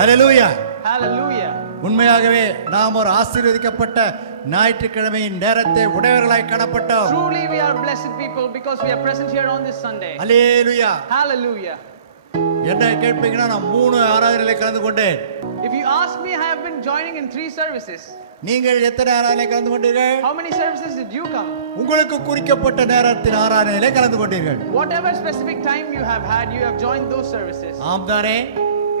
ஹalleluya. Hallelujah. உண்மையாகவே நாம் ஒரு ஆசீர்வதிக்கப்பட்ட ஞாயிற்றுக்கிழமையின் நேரத்தை உடையவர்களாய் காணப்பட்டோம். Truly we are blessed people because we are present here on this Sunday. Hallelujah. Hallelujah. என்ன கேட்பீங்கன்னா நான் 3 ஆராதனையிலே கலந்து கொண்டேன். If you ask me, I have been joining in 3 services. நீங்கள் எத்தனை ஆராதனை கலந்து கொண்டீர்கள்? How many services did you come? உங்களுக்கு குறிக்கப்பட்ட நேரத்தின் ஆராதனையிலே கலந்து கொண்டீர்கள். Whatever specific time you have had, you have joined those services. ஆம்தானே?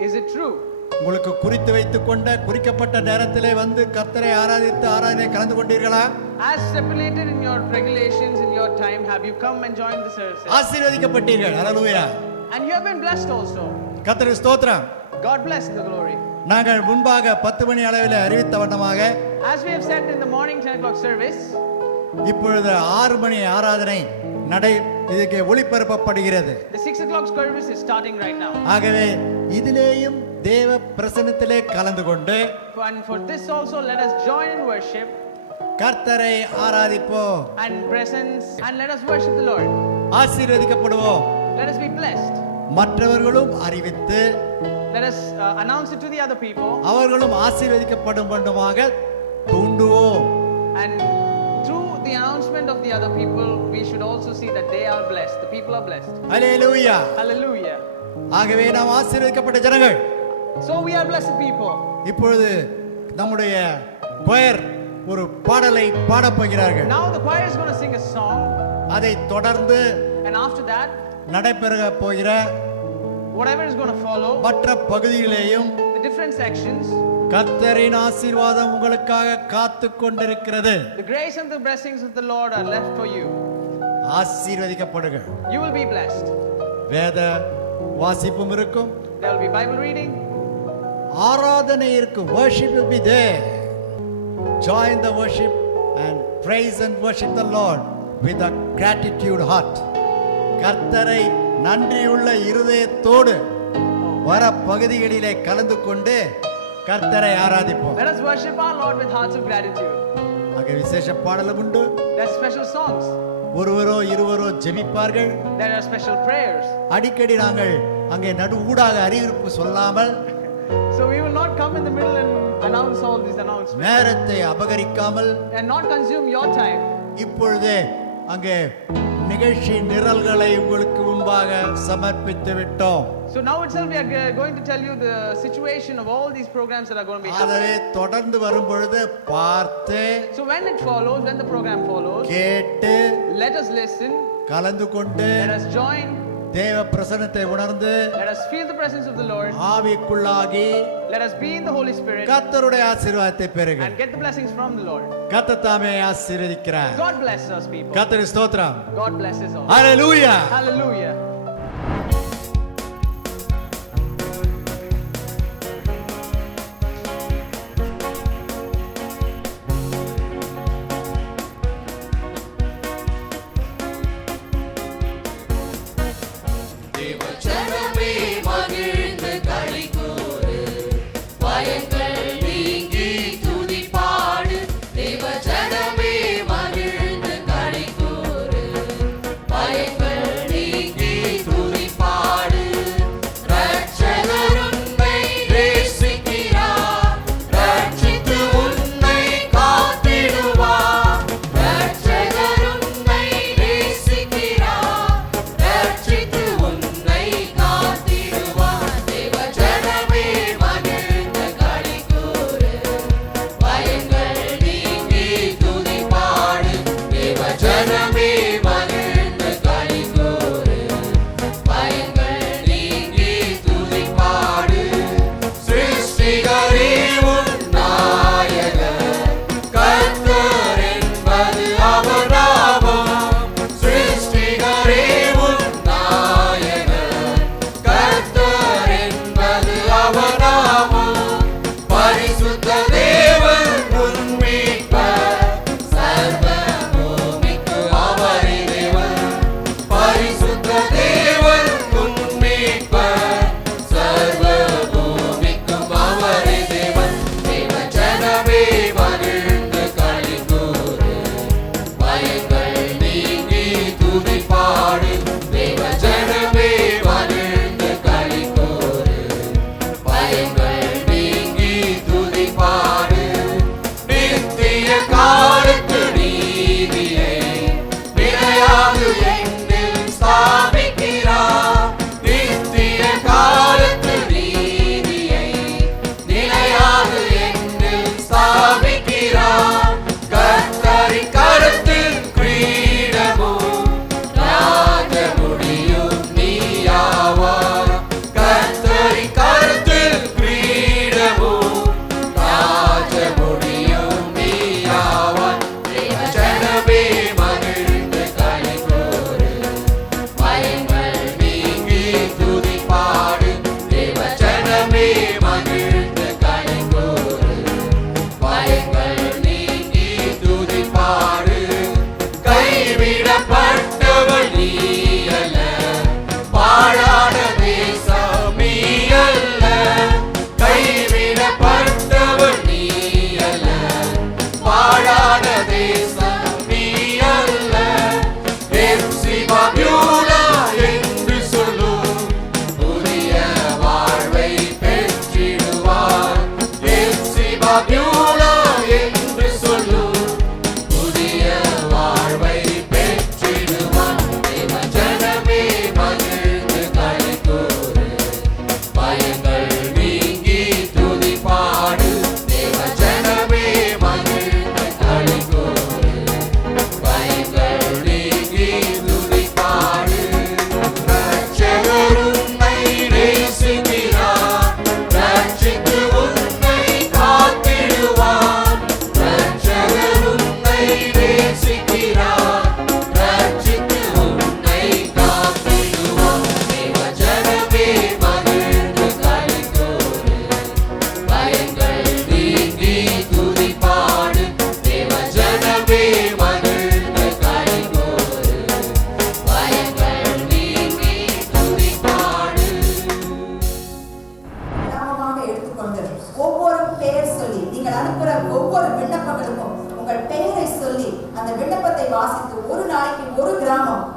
Is it true? உங்களுக்கு குறித்து வைத்துக் கொண்ட குறிக்கப்பட்ட நேரத்திலே வந்து கர்த்தரை ஆராதித்து ஆராதனை கலந்து கொண்டீர்களா? As stipulated in your regulations, in your time, have you come and joined the services? ஆசீர்வதிக்கப்பட்டீர்கள். Hallelujah. And you have been blessed also. கர்த்தருக்கு ஸ்தோத்திரம். God bless the glory. நாங்கள் முன்பாக 10 மணி அளவில் அறிவித்த வண்ணமாக As we have said in the morning 10 o'clock service, இப்பொழுது 6 மணி ஆராதனை இதுக்கு ஒளிபரப்பப்படுகிறது. the 6 o'clock service is starting right now. ஆகவே இதிலேயும் தேவ பிரசன்னத்திலே கலந்து கொண்டு And for this also let us join in worship கர்த்தரை ஆராதிப்போம் and presence and let us worship the Lord. ஆசீர்வதிக்கப்படுவோம். Let us be blessed. மற்றவர்களும் அறிவித்து Let us announce it to the other people. அவர்களும் ஆசீர்வதிக்கப்படும் வண்ணமாக தூண்டுவோம். And through the announcement of the other people, we should also see that they are blessed. The people are blessed. Hallelujah. Hallelujah. ஆகவே நாம் ஆசீர்வதிக்கப்பட்ட ஜனங்கள். So we are blessed people. இப்பொழுது நம்முடைய quire ஒரு பாடலை பாடப் போகிறார்கள். Now the choir is going to sing a song. அதை தொடர்ந்து And after that, நடைபெற போகிற whatever is going to follow, மற்ற பகுதிகளிலேயும் the different sections, கர்த்தரின் ஆசீர்வாதம் உங்களுக்காக காத்துக் கொண்டிருக்கிறது. the grace and the blessings of the Lord are left for you. ஆசீர்வதிக்கப்படுங்கள். You will be blessed. வேத வாசிப்பும் இருக்கும். There will be Bible reading. ஆராதனை இருக்கும். Worship will be there. Join the worship and praise and worship the Lord with a gratitude heart. கர்த்தரை நன்றியுள்ள இருதயத்தோடு வர பகுதிகளிலே கலந்து கொண்டு கர்த்தரை ஆராதிப்போம். Let us worship our Lord with hearts of gratitude. அங்கே விசேஷ பாடலும் உண்டு. There are special songs. ஒருவரோ இருவரோ ஜெபிப்பார்கள். There are special prayers. அடிக்கடி நாங்கள் அங்கே நடு ஊடாக அறிவிப்பு சொல்லாமல் So we will not come in the middle and announce all these announcements. நேரத்தை அபகரிக்காமல் And not consume your time. இப்பொழுதே அங்கே நிகழ்ச்சி நிரல்களை உங்களுக்கு முன்பாக சமர்ப்பித்து விட்டோம். So now itself we are going to tell you the situation of all these programs that are going to be happening. அதவே தொடர்ந்து வரும் பொழுது பார்த்து So when it follows, when the program follows, கேட்டு let us listen, கலந்து கொண்டு let us join, தேவ பிரசன்னத்தை உணர்ந்து let us feel the presence of the Lord, ஆவிக்குள்ளாகி let us be in the Holy Spirit கர்த்தருடைய ஆசீர்வாதத்தை பெறுங்க. and get the blessings from the Lord. கர்த்தர் தாமே ஆசீர்வதிக்கிறார். God bless us people. கர்த்தருக்கு ஸ்தோத்திரம். God bless us all. ஹalleluya. Hallelujah. ஜனமே மகிழ்ந்து களிகூரு, பயங்கள் நீங்கி துதி பாடு. தேவ ஜனமே மகிழ்ந்து களிகூரு, பயங்கள் நீங்கி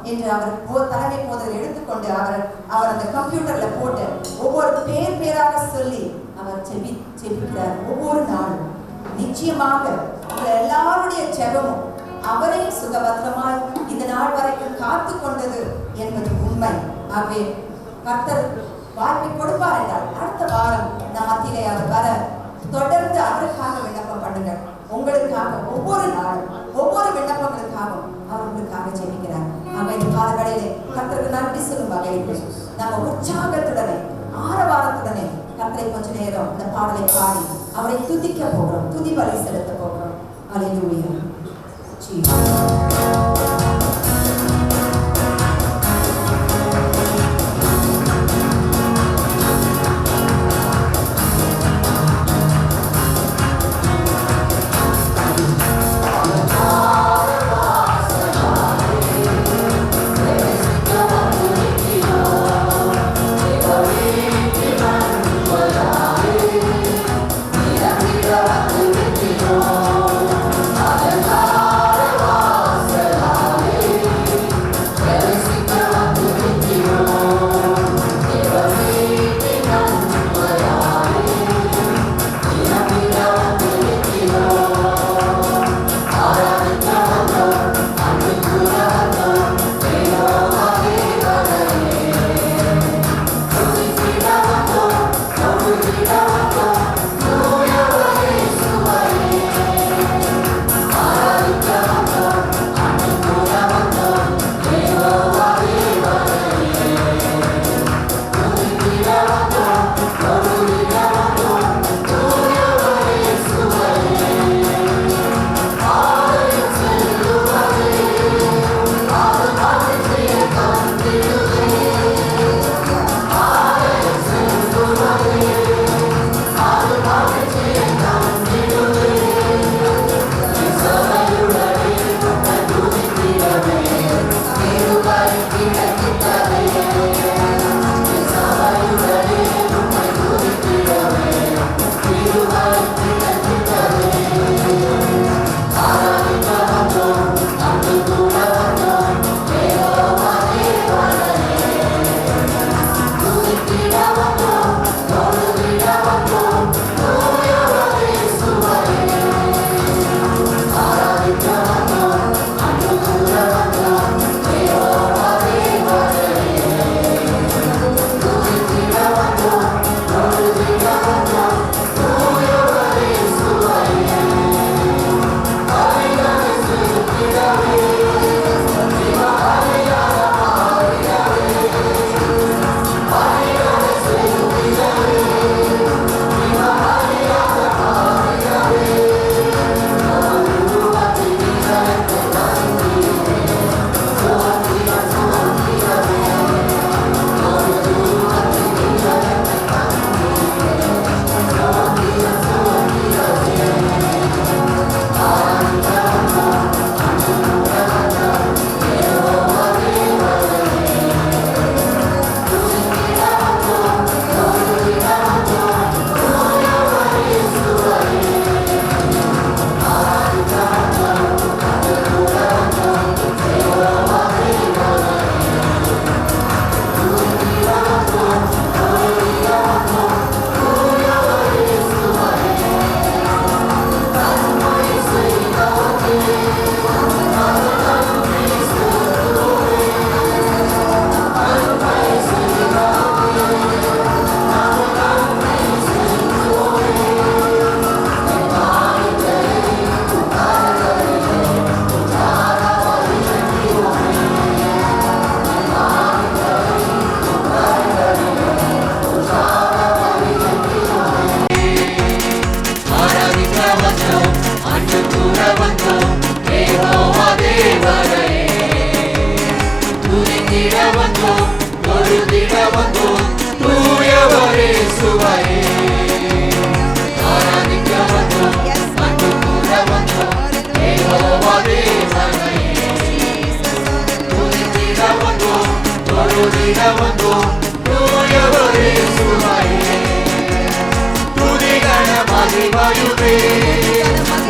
என்று அவர் தலைமை போதகர் எடுத்துக்கொண்டு அவர் அந்த கம்ப்யூட்டர்ல போட்டு ஒவ்வொரு பேராக சொல்லி அவர் ஜெபிக்கிறார் ஒவ்வொரு நாளும். நிச்சயமாக உங்கள் எல்லாருடைய ஜெபமும் அவரை சுகபத்திரமாய் இந்த நாள் வரைக்கும் காத்து கொண்டது என்பது உண்மை. ஆகவே கர்த்தர் வாய்ப்பை கொடுப்பார் என்றால் அடுத்த வாரம் நம் மத்தியிலே அவர் வர தொடர்ந்து அவருக்காக விண்ணப்பம் பண்ணுங்கள். உங்களுக்காக ஒவ்வொரு நாளும் ஒவ்வொரு விண்ணப்பங்களுக்காகவும் அவர் உங்களுக்காக ஜெபிக்கிறார். ஆக இந்த காலங்களிலே கர்த்தருக்கு நன்றி சொல்லும் வகையில் நம்ம உற்சாகத்துடனே ஆரவாரத்துடனே கர்த்தரை கொஞ்ச நேரம் இந்த பாடலை பாடி அவரை துதிக்க போகிறோம், துதி பலி செலுத்த போகிறோம். அல்லேலூயா.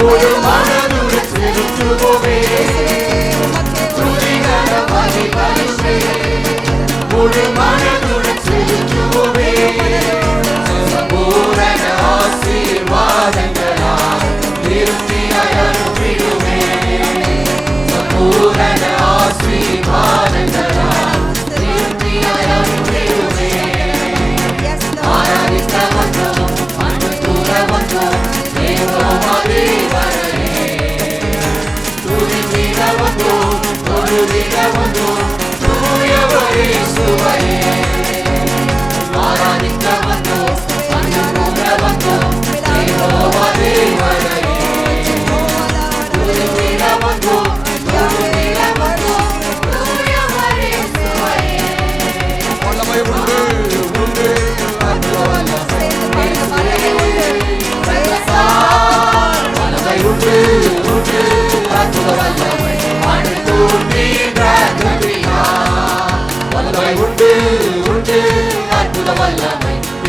ஒரு மனதுடன் செலுத்துவோமே துதிகர மகிமை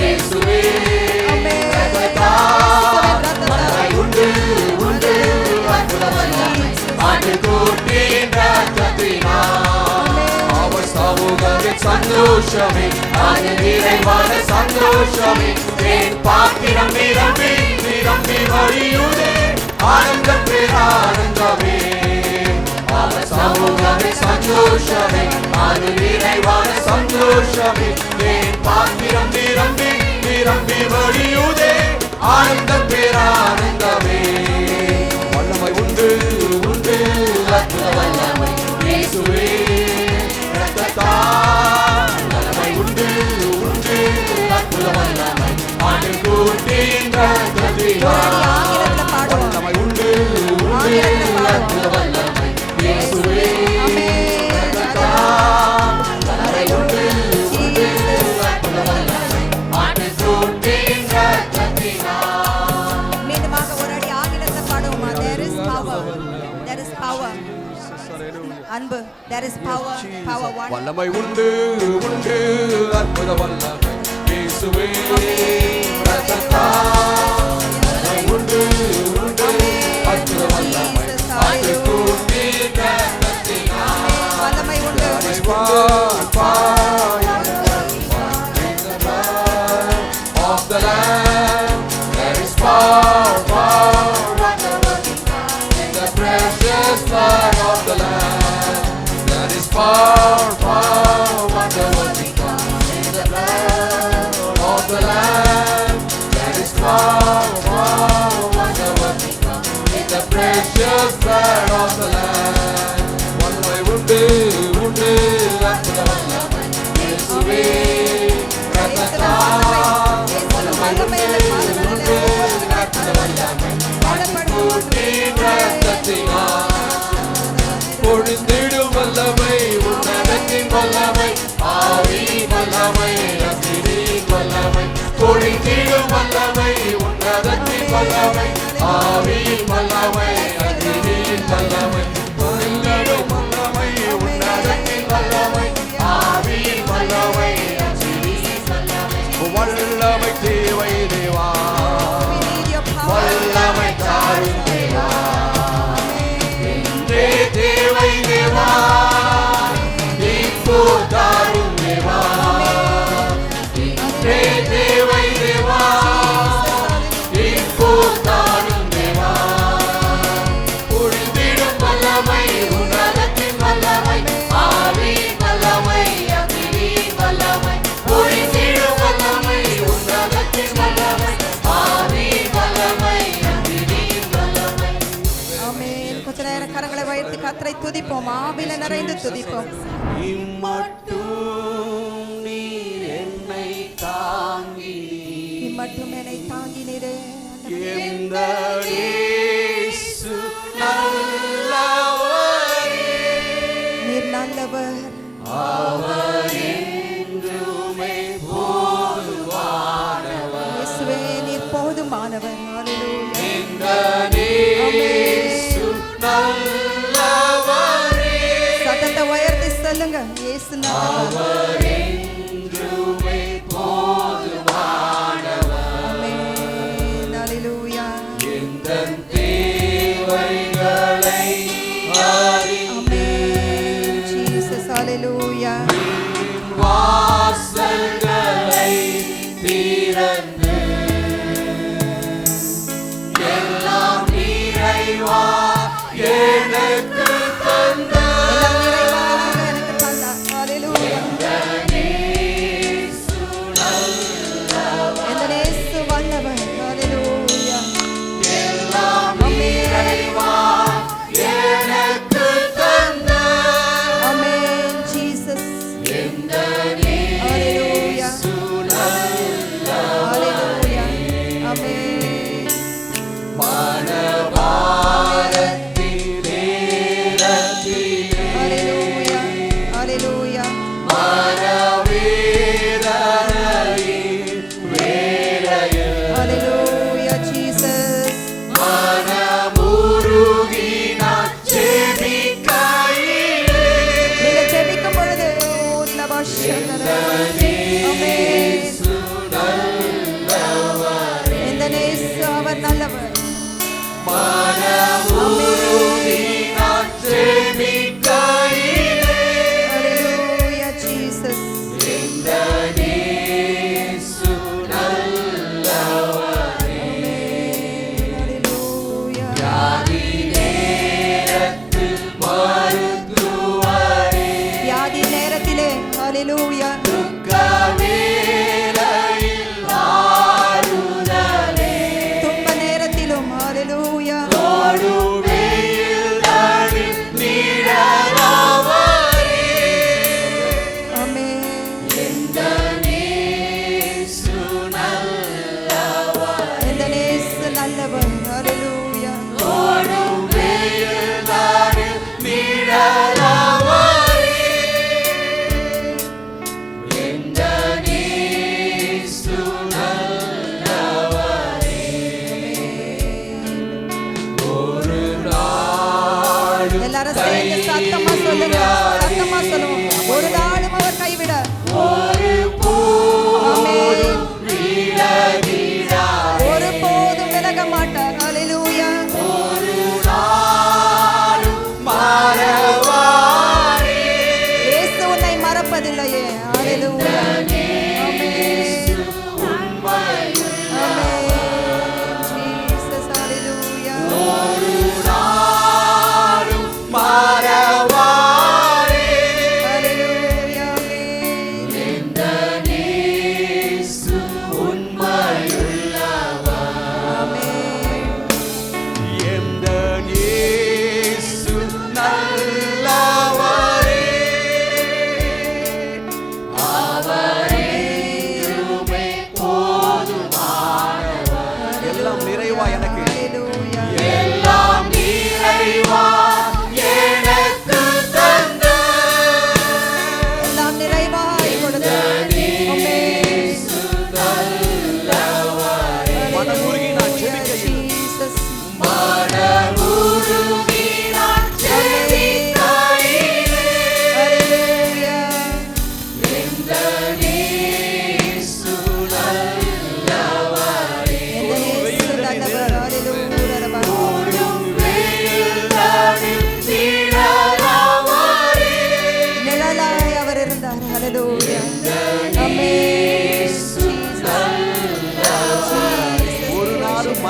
இயேசுவே வல்லமை உண்டு உண்டு அற்புத வல்லமை ஆட்டுக்குட்டியின் ரத்தத்தினால் அவர் சமூகத்தில் சந்தோஷமே அது நிறைவான சந்தோஷமே என் பாத்திரம் நிரம்பி நிரம்பி வழியுதே ஆனந்தம் பேரானந்தமே அவர் சமூகத்தில் சந்தோஷமே அது நிறைவான சந்தோஷமே என் பாத்திரம் நிரம்பி நிரம்பி வழியுதே ஆனந்தம் பேரானந்தமே வல்லமை உண்டு உண்டு அற்புத வல்லமை இயேசுவே ரத்தத்தால் வல்லமை உண்டு உண்டு அற்புத வல்லமை ஆட்டுக்குட்டியின் ரத்தத்தினால் வல்லமை உண்டு உண்டு அற்புத வல்லமை இயேசுவே ரத்தத்தால் வல்லமை உண்டு உண்டு அற்புத வல்லமை ஆட்டுக்குட்டியின் ரத்தத்தினால் மீண்டுமாக ஒரு அடி ஆங்கிலத்தை பாடுவோமா? There is power. There is power. அன்பு. There is power. Power one. வல்லமை உண்டு உண்டு அற்புத வல்லமை இயேசுவே ரத்தத்தால் வல்லமை உண்டு உண்டு அற்புத வல்லமை ஆட்டுக்குட்டியின் ரத்தத்தினால் வல்லமை உண்டு. Of the Lamb, there is power, in the precious blood of the Lamb. There is power, wonder-working God, in the blood of the Lamb. There is power, wonder-working God, in the precious blood of the Lamb. வல்லமை உண்டு உண்டு அற்புத வல்லமை இயேசுவே ரத்தத்தால் வல்லமை உண்டு உண்டு அற்புத வல்லமை ஆட்டுக்குட்டியின் ரத்தத்தினால் பொழிந்திடும் வல்லமை உன்னதத்தின் வல்லமை ஆவியின் வல்லமை அக்கினியின் வல்லமை பொழிந்திடும் வல்லமை உன்னதத்தின் வல்லமை ஆவியின் வல்லமை அக்கினியின் வல்லமை பொழிந்திடும் வல்லமை உன்னதத்தின் வல்லமை ஆவியின் வல்லமை அக்கினியின் வல்லமை வல்லமை தேவை தேவா வல்லமை தாரும் தேவா இன்றே தேவை தேவா இப்போ தாரும் தேவா இன்றே தேவை தேவா இப்போ தாரும் தேவா பொழிந்திடும் வல்லமை உன்னதத்தின் வல்லமை ஆவியின் வல்லமை அக்கினியின் வல்லமை பொழிந்திடும் வல்லமை உன்னதத்தின் வல்லமை ஆவியின் வல்லமை அக்கினியின் வல்லமை. ஆமென். கொஞ்ச நேரம் கரங்களை உயர்த்தி கர்த்தரை துதிப்போம். ஆவியில நிறைந்து துதிப்போம். இம்மட்டும் நீர் என்னை தாங்கினீர் இம்மட்டும் என்னை தாங்கினீரே. எந்த இயேசு நல்லவரே நீர் நல்லவர். அவர் என்றுமே போதுமானவர் இயேசுவே நீர் போதுமானவர். ஹalleluya. எந்த இயேசு நல்லவரே சத்தத்தை உயர்த்தி சொல்லுங்க. இயேசு நல்லவர். அவர் என்றுமே போதுமானவர் ஆமென். ஹalleluya. எந்தன் தேவைகளை அறிந்து ஆமென். ஜீசஸ் ஹalleluya. வாசல்களை திறந்து எல்லாம் நிறைவா எனக்கு தந்த எல்லாம் நிறைவாக எனக்கு தந்தார். ஹalleluya. எந்த இயேசு நல்லவர் எந்த இயேசு வல்லவர். ஹalleluya. எல்லாம் நிறைவா எனக்கு தந்த ஆமென். ஜீசஸ் எந்த ஹalleluya. இயேசு நல்லவர் ஹalleluya.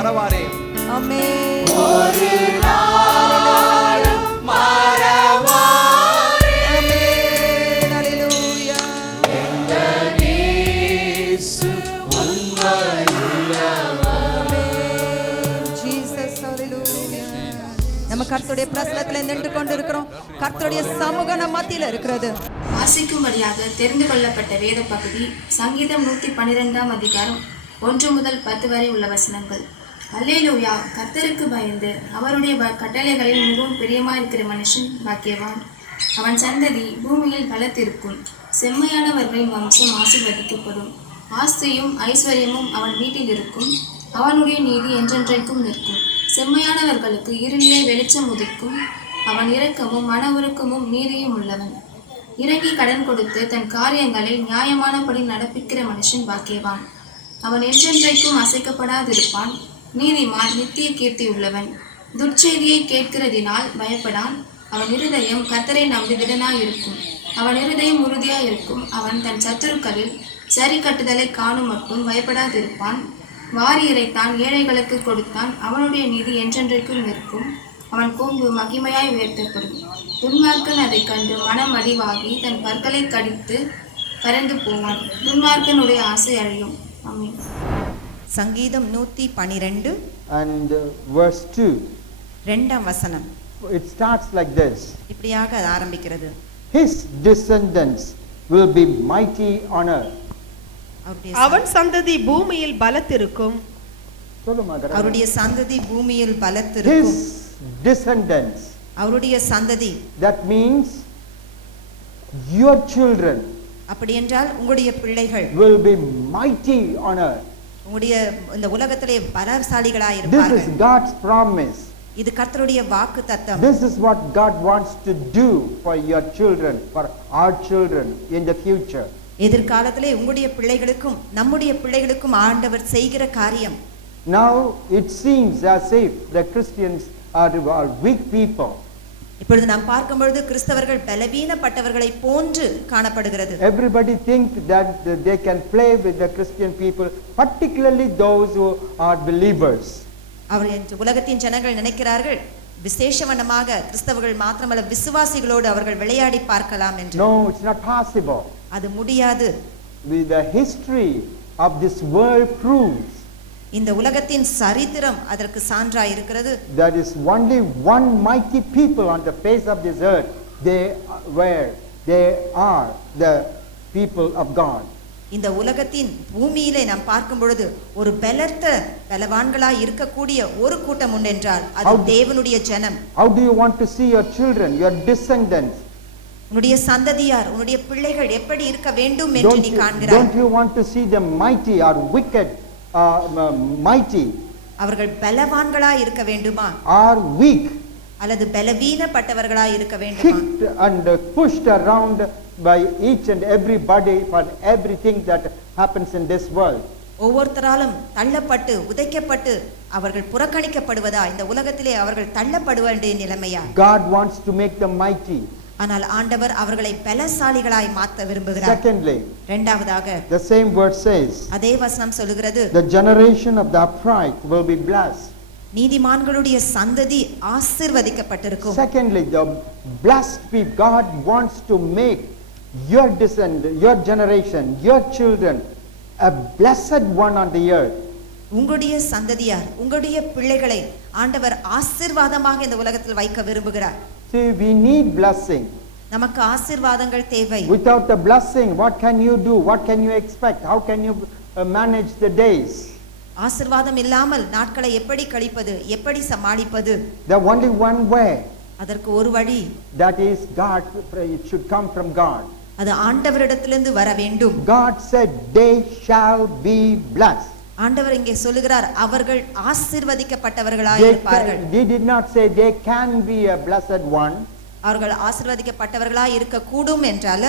மறவாரே. ஆமென். ஒரு நாளும் மறவாரே. ஆமென். ஹalleluya. எங்கள் இயேசு உண்மையுள்ளவர். ஜீசஸ் ஹalleluya. நம்ம கர்த்தருடைய பிரசன்னத்துல நின்று கொண்டிருக்கிறோம். கர்த்தருடைய சமூகம் நம்ம மத்தியில இருக்கிறது. வாசிக்கும்படியாக தெரிந்து கொள்ளப்பட்ட வேத பகுதி சங்கீதம் 112 அதிகாரம் 1 முதல் 10 வரை உள்ள வசனங்கள். அல்லேலூயா. கர்த்தருக்கு பயந்து அவருடைய கட்டளைகளில் மிகவும் பிரியமாயிருக்கிற மனுஷன் பாக்கியவான். அவன் சந்ததி பூமியில் பலத்திருக்கும். செம்மையானவர்களின் வம்சம் ஆசீர்வதிக்கப்படும். ஆஸ்தியும் ஐஸ்வர்யமும் அவன் வீட்டில் இருக்கும். அவனுடைய நீதி என்றென்றைக்கும் நிற்கும். செம்மையானவர்களுக்கு இருளிலே வெளிச்சம் உதிக்கும். அவன் இரக்கமும் மன உருக்கமும் நீதியும் உள்ளவன். இறங்கி கடன் கொடுத்து தன் காரியங்களை நியாயமானபடி நடப்பிக்கிற மனுஷன் பாக்கியவான். அவன் என்றென்றைக்கும் அசைக்கப்படாதிருப்பான். நீதிமான் நித்திய கீர்த்தி உள்ளவன். துர்ச்செய்தியை கேட்கிறதினால் பயப்படான். அவன் இருதயம் கர்த்தரை நம்பி திடனாயிருக்கும். அவன் இருதயம் உறுதியாயிருக்கும். அவன் தன் சத்துருக்களில் சரி கட்டுதலை காணும் மட்டும் பயப்படாதிருப்பான். வாரி இறைத்தான், ஏழைகளுக்கு கொடுத்தான். அவனுடைய நீதி என்றென்றைக்கும் நிற்கும். அவன் கொம்பு மகிமையாய் உயர்த்தப்படும். துன்மார்க்கன் அதை கண்டு மனம் அடிவாகி தன் பற்களை கடித்து பறந்து போவான். துன்மார்க்கனுடைய ஆசை அழியும். ஆமென். சங்கீதம் 112 and verse 2. இரண்டாம் வசனம் It starts like this. இப்படியாக அது ஆரம்பிக்கிறது. His descendants will be mighty on earth. அவன் சந்ததி பூமியில் பலத்திருக்கும். அவருடைய சந்ததி பூமியில் பலத்திருக்கும். His descendants. அவருடைய சந்ததி. That means your children அப்படி என்றால் உங்களுடைய பிள்ளைகள் will be mighty on earth. உங்களுடைய இந்த உலகத்திலே பலசாலிகளாய் This is இருப்பார்கள். God's promise. இது கர்த்தருடைய வாக்குத்தத்தம். This is what God wants to do for your children, for our children in the future. எதிர்காலத்திலே உங்களுடைய பிள்ளைகளுக்கும் நம்முடைய பிள்ளைகளுக்கும் ஆண்டவர் செய்கிற காரியம். Now it seems as if the Christians are weak people. இப்பொழுது நாம் பார்க்கும் பொழுது கிறிஸ்தவர்கள் பலவீனப்பட்டவர்களை போன்று காணப்படுகிறது. Everybody think that they can play with the Christian people, particularly those who are believers. அவர்கள் உலகத்தின் ஜனங்கள் நினைக்கிறார்கள் விசேஷவனமாக கிறிஸ்தவர்கள் மாத்திரமல்ல விசுவாசிகளோடு அவர்கள் விளையாடி பார்க்கலாம் என்று. No, it's not possible. அது முடியாது. The history of this world proves இந்த உலகத்தின் சரித்திரம் அதற்கு சான்றாய் இருக்கிறது. there is only one mighty people on the face of this earth. They are the people of God. இந்த உலகத்தின் பூமியிலே நாம் பார்க்கும் பொழுது ஒரு பலவான்களாய் இருக்கக்கூடிய ஒரு கூட்டம் உண்டு என்றால் அது தேவனுடைய ஜனம். How do you want to see your children, your descendants? உன்னுடைய சந்ததியார் உன்னுடைய பிள்ளைகள் எப்படி இருக்க வேண்டும் என்று நீ காண்கிறாய். Don't you want to see them mighty or wicked, mighty? அவர்கள் பலவான்களாய் இருக்க வேண்டுமா or weak, அல்லது பலவீனப்பட்டவர்களாய் இருக்க வேண்டுமா? kicked and pushed around by each and everybody for everything that happens in this world. ஒவ்வொருத்தராலும் தள்ளப்பட்டு உதைக்கப்பட்டு அவர்கள் புறக்கணிக்கப்படுவதா இந்த உலகத்திலே அவர்கள் தள்ளப்பட வேண்டிய நிலைமையா? God wants to make them mighty. ஆனால் ஆண்டவர் அவர்களை பலசாலிகளாய் மாற்ற விரும்புகிறார். Secondly, இரண்டாவதாக the same word says, அதே வசனம் சொல்கிறது, the generation of the upright will be blessed. நீதிமான்களுடைய சந்ததி ஆசீர்வதிக்கப்பட்டிருக்கும். Secondly, the blessed people, God wants to make your descendant, your generation, your children a blessed one on the earth. உங்களுடைய சந்ததியார் உங்களுடைய பிள்ளைகளை ஆண்டவர் ஆசீர்வாதமாக இந்த உலகத்தில் வைக்க விரும்புகிறார். See, we need blessing. நமக்கு ஆசீர்வாதங்கள் தேவை. Without the blessing, what can you do? What can you expect? How can you manage the days? ஆசீர்வாதம் இல்லாமல் நாட்களை எப்படி கழிப்பது, எப்படி சமாளிப்பது? The only one way, அதற்கு ஒரு வழி, that is God, it should come from God. அது ஆண்டவரிடத்திலிருந்து வர வேண்டும். God said they shall be blessed. ஆண்டவர் இங்கே சொல்லுகிறார் அவர்கள் ஆசீர்வதிக்கப்பட்டவர்களாய் இருப்பார்கள். He did not say they can be a blessed one. அவர்கள் ஆசீர்வதிக்கப்பட்டவர்களாய் இருக்க கூடும் என்றால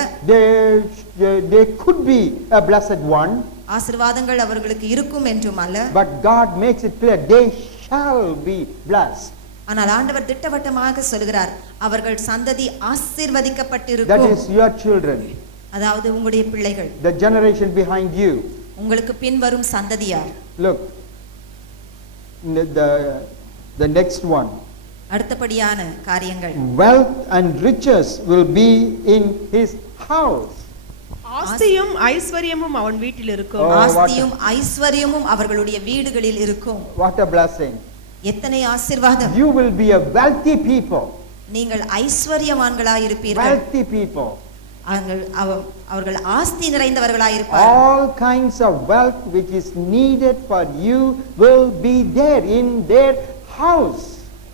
they could be a blessed one. ஆசீர்வாதங்கள் அவர்களுக்கு இருக்கும் என்றும் அல்ல. But God makes it clear they shall be blessed. ஆனால் ஆண்டவர் திட்டவட்டமாக சொல்கிறார் அவர்கள் சந்ததி That ஆசீர்வதிக்கப்பட்டிருக்கும். is your children, அதாவது உங்களுடைய பிள்ளைகள், the generation behind you. உங்களுக்கு பின் வரும் சந்ததியார். Look, the next one. அடுத்தபடியான காரியங்கள் Wealth and riches will be in his house. ஆஸ்தியும் ஐஸ்வர்யமும் அவன் வீட்டில் இருக்கும். Oh, ஆஸ்தியும் ஐஸ்வர்யமும் அவர்களுடைய வீடுகளில் இருக்கும். What a blessing. எத்தனை ஆசீர்வாதம். You will be a wealthy people. நீங்கள் ஐஸ்வர்யவான்களாய் இருப்பீர்கள். Wealthy people. அவர்கள் ஆஸ்தி நிறைந்தவர்களாய் இருப்பார்கள். All kinds of wealth which is needed for you will be there in their house.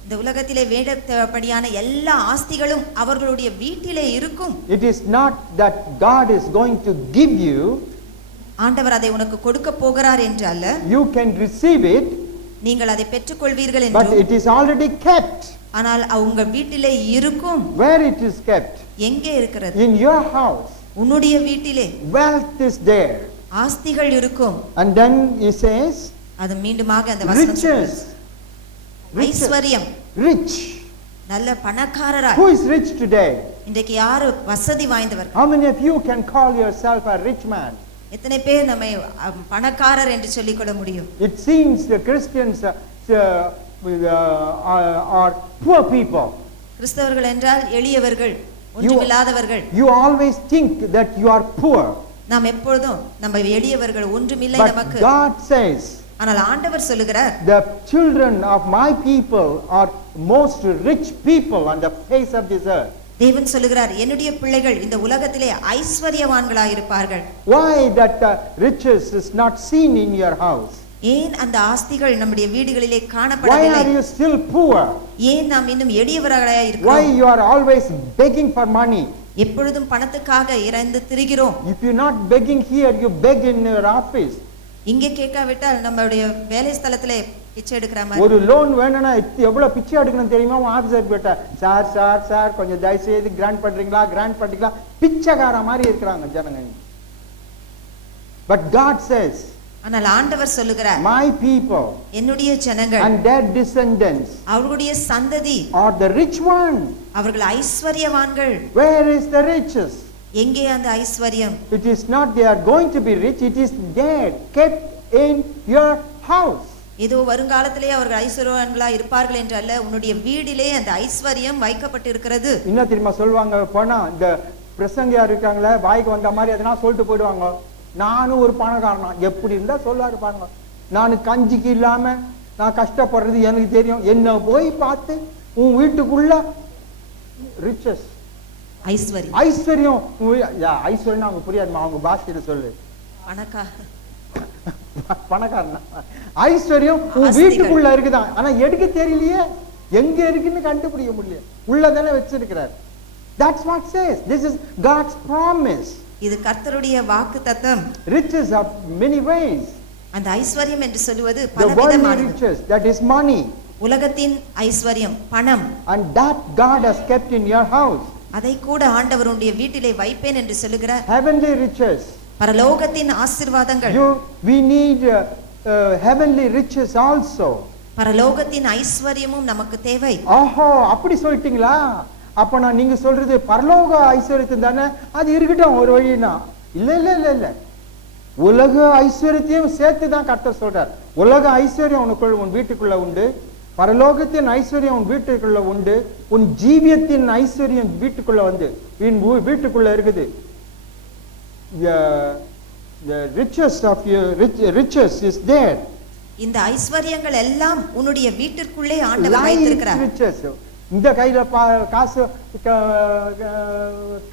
இந்த உலகத்திலே வேண்டப்படியான எல்லா ஆஸ்திகளும் அவர்களுடைய வீட்டிலே இருக்கும். It is not that God is going to give you. ஆண்டவர் அதை உனக்கு கொடுக்க போகிறார் என்று அல்ல. You can receive it. நீங்கள் அதை பெற்றுக்கொள்வீர்கள் என்று. But it is already kept. ஆனால் உங்க வீட்டிலே இருக்கும். Where it is kept? எங்கே இருக்கிறது? In your house. உன்னுடைய வீட்டிலே Wealth is there. ஆஸ்திகள் இருக்கும். And then he says, அது மீண்டுமாக அந்த வசனம் riches. ஐஸ்வர்யம். Rich. நல்ல பணக்காரராய். Who is rich today? இன்றைக்கு யாரு வசதி வாய்ந்தவர்? How many of you can call yourself a rich man? எத்தனை பேர் நம்மை பணக்காரர் என்று சொல்லிக் கொள்ள முடியும்? It seems the Christians are poor people. கிறிஸ்தவர்கள் என்றால் எளியவர்கள், ஒன்றுமில்லாதவர்கள். You always think that you are poor. நாம் எப்பொழுதும் நம்ம எளியவர்கள், ஒன்றுமில்லை But நமக்கு. God says, ஆனால் ஆண்டவர் சொல்லுகிறார், the children of my people are most rich people on the face of this earth. தேவன் சொல்லுகிறார், என்னுடைய பிள்ளைகள் இந்த உலகத்திலே ஐஸ்வர்யவான்களாய் இருப்பார்கள். Why that riches is not seen in your house? ஏன் அந்த ஆஸ்திகள் நம்முடைய வீடுகளிலே Why காணப்படவில்லை? are you still poor? ஏன் நாம் இன்னும் எளியவர்களாய் Why இருக்கிறோம்? you are always begging for money? எப்பொழுதும் பணத்துக்காக இறைந்து திரிகிறோம். If you not begging here, you beg in your office. இங்கே கேட்காவிட்டால் நம்மளுடைய வேலை ஸ்தலத்திலே பிச்சை எடுக்கிற மாதிரி. ஒரு லோன் வேணும்னா எவ்வளவு பிச்சை எடுக்கணும் தெரியுமா? ஆபீசர் கிட்ட சார் சார் சார் கொஞ்சம் தயவு செய்து கிராண்ட் பண்றீங்களா பிச்சைக்கார மாதிரி இருக்கிறாங்க ஜனங்க. But God says, ஆனால் ஆண்டவர் சொல்லுகிறார், my people என்னுடைய ஜனங்கள் and their descendants அவர்களுடைய சந்ததி are the rich one. அவர்கள் ஐஸ்வர்யவான்கள். Where is the riches? எங்கே அந்த ஐஸ்வர்யம்? It is not they are going to be rich, it is there kept in your house. ஏதோ வருங்காலத்திலே அவர்கள் ஐஸ்வர்யவான்களா இருப்பார்கள் என்று அல்ல, உன்னுடைய வீடிலே அந்த ஐஸ்வர்யம் வைக்கப்பட்டு இருக்கிறது. என்ன தெரியுமா சொல்லுவாங்க? போனா இந்த பிரசங்கியா இருக்காங்களே, வாய்க்கு வந்த மாதிரி எதனா சொல்லிட்டு போயிடுவாங்க. நானும் ஒரு பணக்காரனா எப்படி இருந்தா சொல்லுவாரு பாருங்க. நான் கஞ்சிக்கு இல்லாம நான் கஷ்டப்படுறது எனக்கு தெரியும். என்ன போய் பார்த்து உன் வீட்டுக்குள்ள ரிச்சஸ் ஐஸ்வர்யம். ஐஸ்வர்யம் ஐஸ்வர்யம் அவங்க புரியாதுமா, அவங்க பாஷையில சொல்லு. பணக்காரனா ஐஸ்வர்யம் உன் வீட்டுக்குள்ள இருக்குதான், ஆனா எடுக்க தெரியலையே, எங்க இருக்குன்னு கண்டுபிடிக்க முடியல, உள்ளதானே வச்சிருக்கிறார். That's what says. This is God's promise. இது கர்த்தருடைய வாக்குத்தத்தம். Riches of many ways. அந்த ஐஸ்வர்யம் என்று சொல்வது The worldly பலவிதமானது. riches, that is money. உலகத்தின் ஐஸ்வர்யம் பணம். And that God has kept in your house. அதை கூட ஆண்டவருடைய வீட்டிலே வைப்பேன் என்று சொல்லுகிறார். Heavenly riches. பரலோகத்தின் ஆசீர்வாதங்கள். We need heavenly riches also. பரலோகத்தின் ஐஸ்வர்யமும் நமக்கு தேவை. ஓஹோ, அப்படி சொல்லிட்டீங்களா? அப்ப நான் நீங்க சொல்றது பரலோக ஐஸ்வர்யத்தின் தானே, அது இருக்கட்டும் ஒரு வழினா. இல்ல இல்ல இல்ல இல்ல, உலக ஐஸ்வர்யத்தையும் சேர்த்து தான் கர்த்தர் சொல்றார். உலக ஐஸ்வர்யம் உனக்குள்ள உன் வீட்டுக்குள்ள உண்டு, பரலோகத்தின் ஐஸ்வர்யம் உன் வீட்டுக்குள்ள உண்டு, உன் ஜீவியத்தின் ஐஸ்வர்யம் வீட்டுக்குள்ள வந்து வீட்டுக்குள்ள இருக்குது. The riches of your riches is there. இந்த ஐஸ்வர்யங்கள் எல்லாம் உன்னுடைய வீட்டிற்குள்ளே ஆண்டவர் வைத்திருக்கிறார். Riches. இந்த கையில காசு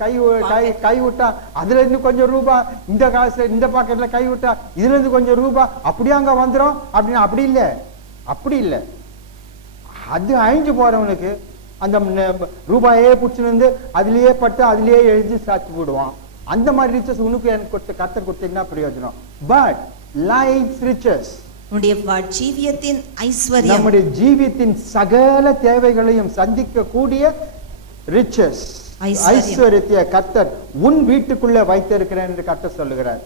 கை விட்டா அதுல இருந்து கொஞ்சம் ரூபாய், இந்த காசு இந்த பாக்கெட்ல கை விட்டா இதுல இருந்து கொஞ்சம் ரூபாய், அப்படியே அங்க வந்துடும் அப்படின்னு. அப்படி இல்லை. அது அழிஞ்சு போறவனுக்கு அந்த ரூபாயே பிடிச்சிருந்து அதுலயே பட்டு அதுலயே எழுதி சாத்தி போடுவான். அந்த மாதிரி ரிச்சஸ் உனக்கு எனக்கு கொடுத்து கர்த்தர் கொடுத்து என்ன பிரயோஜனம்? பட் லைஃப் ரிச்சஸ், ஜீவியத்தின் ஐஸ்வர்யம், நம்முடைய ஜீவியத்தின் சகல தேவைகளையும் சந்திக்க கூடிய ரிச்சஸ் ஐஸ்வர்யத்தை கர்த்தர் உன் வீட்டுக்குள்ள வைத்திருக்கிறேன் என்று கர்த்தர் சொல்லுகிறார்.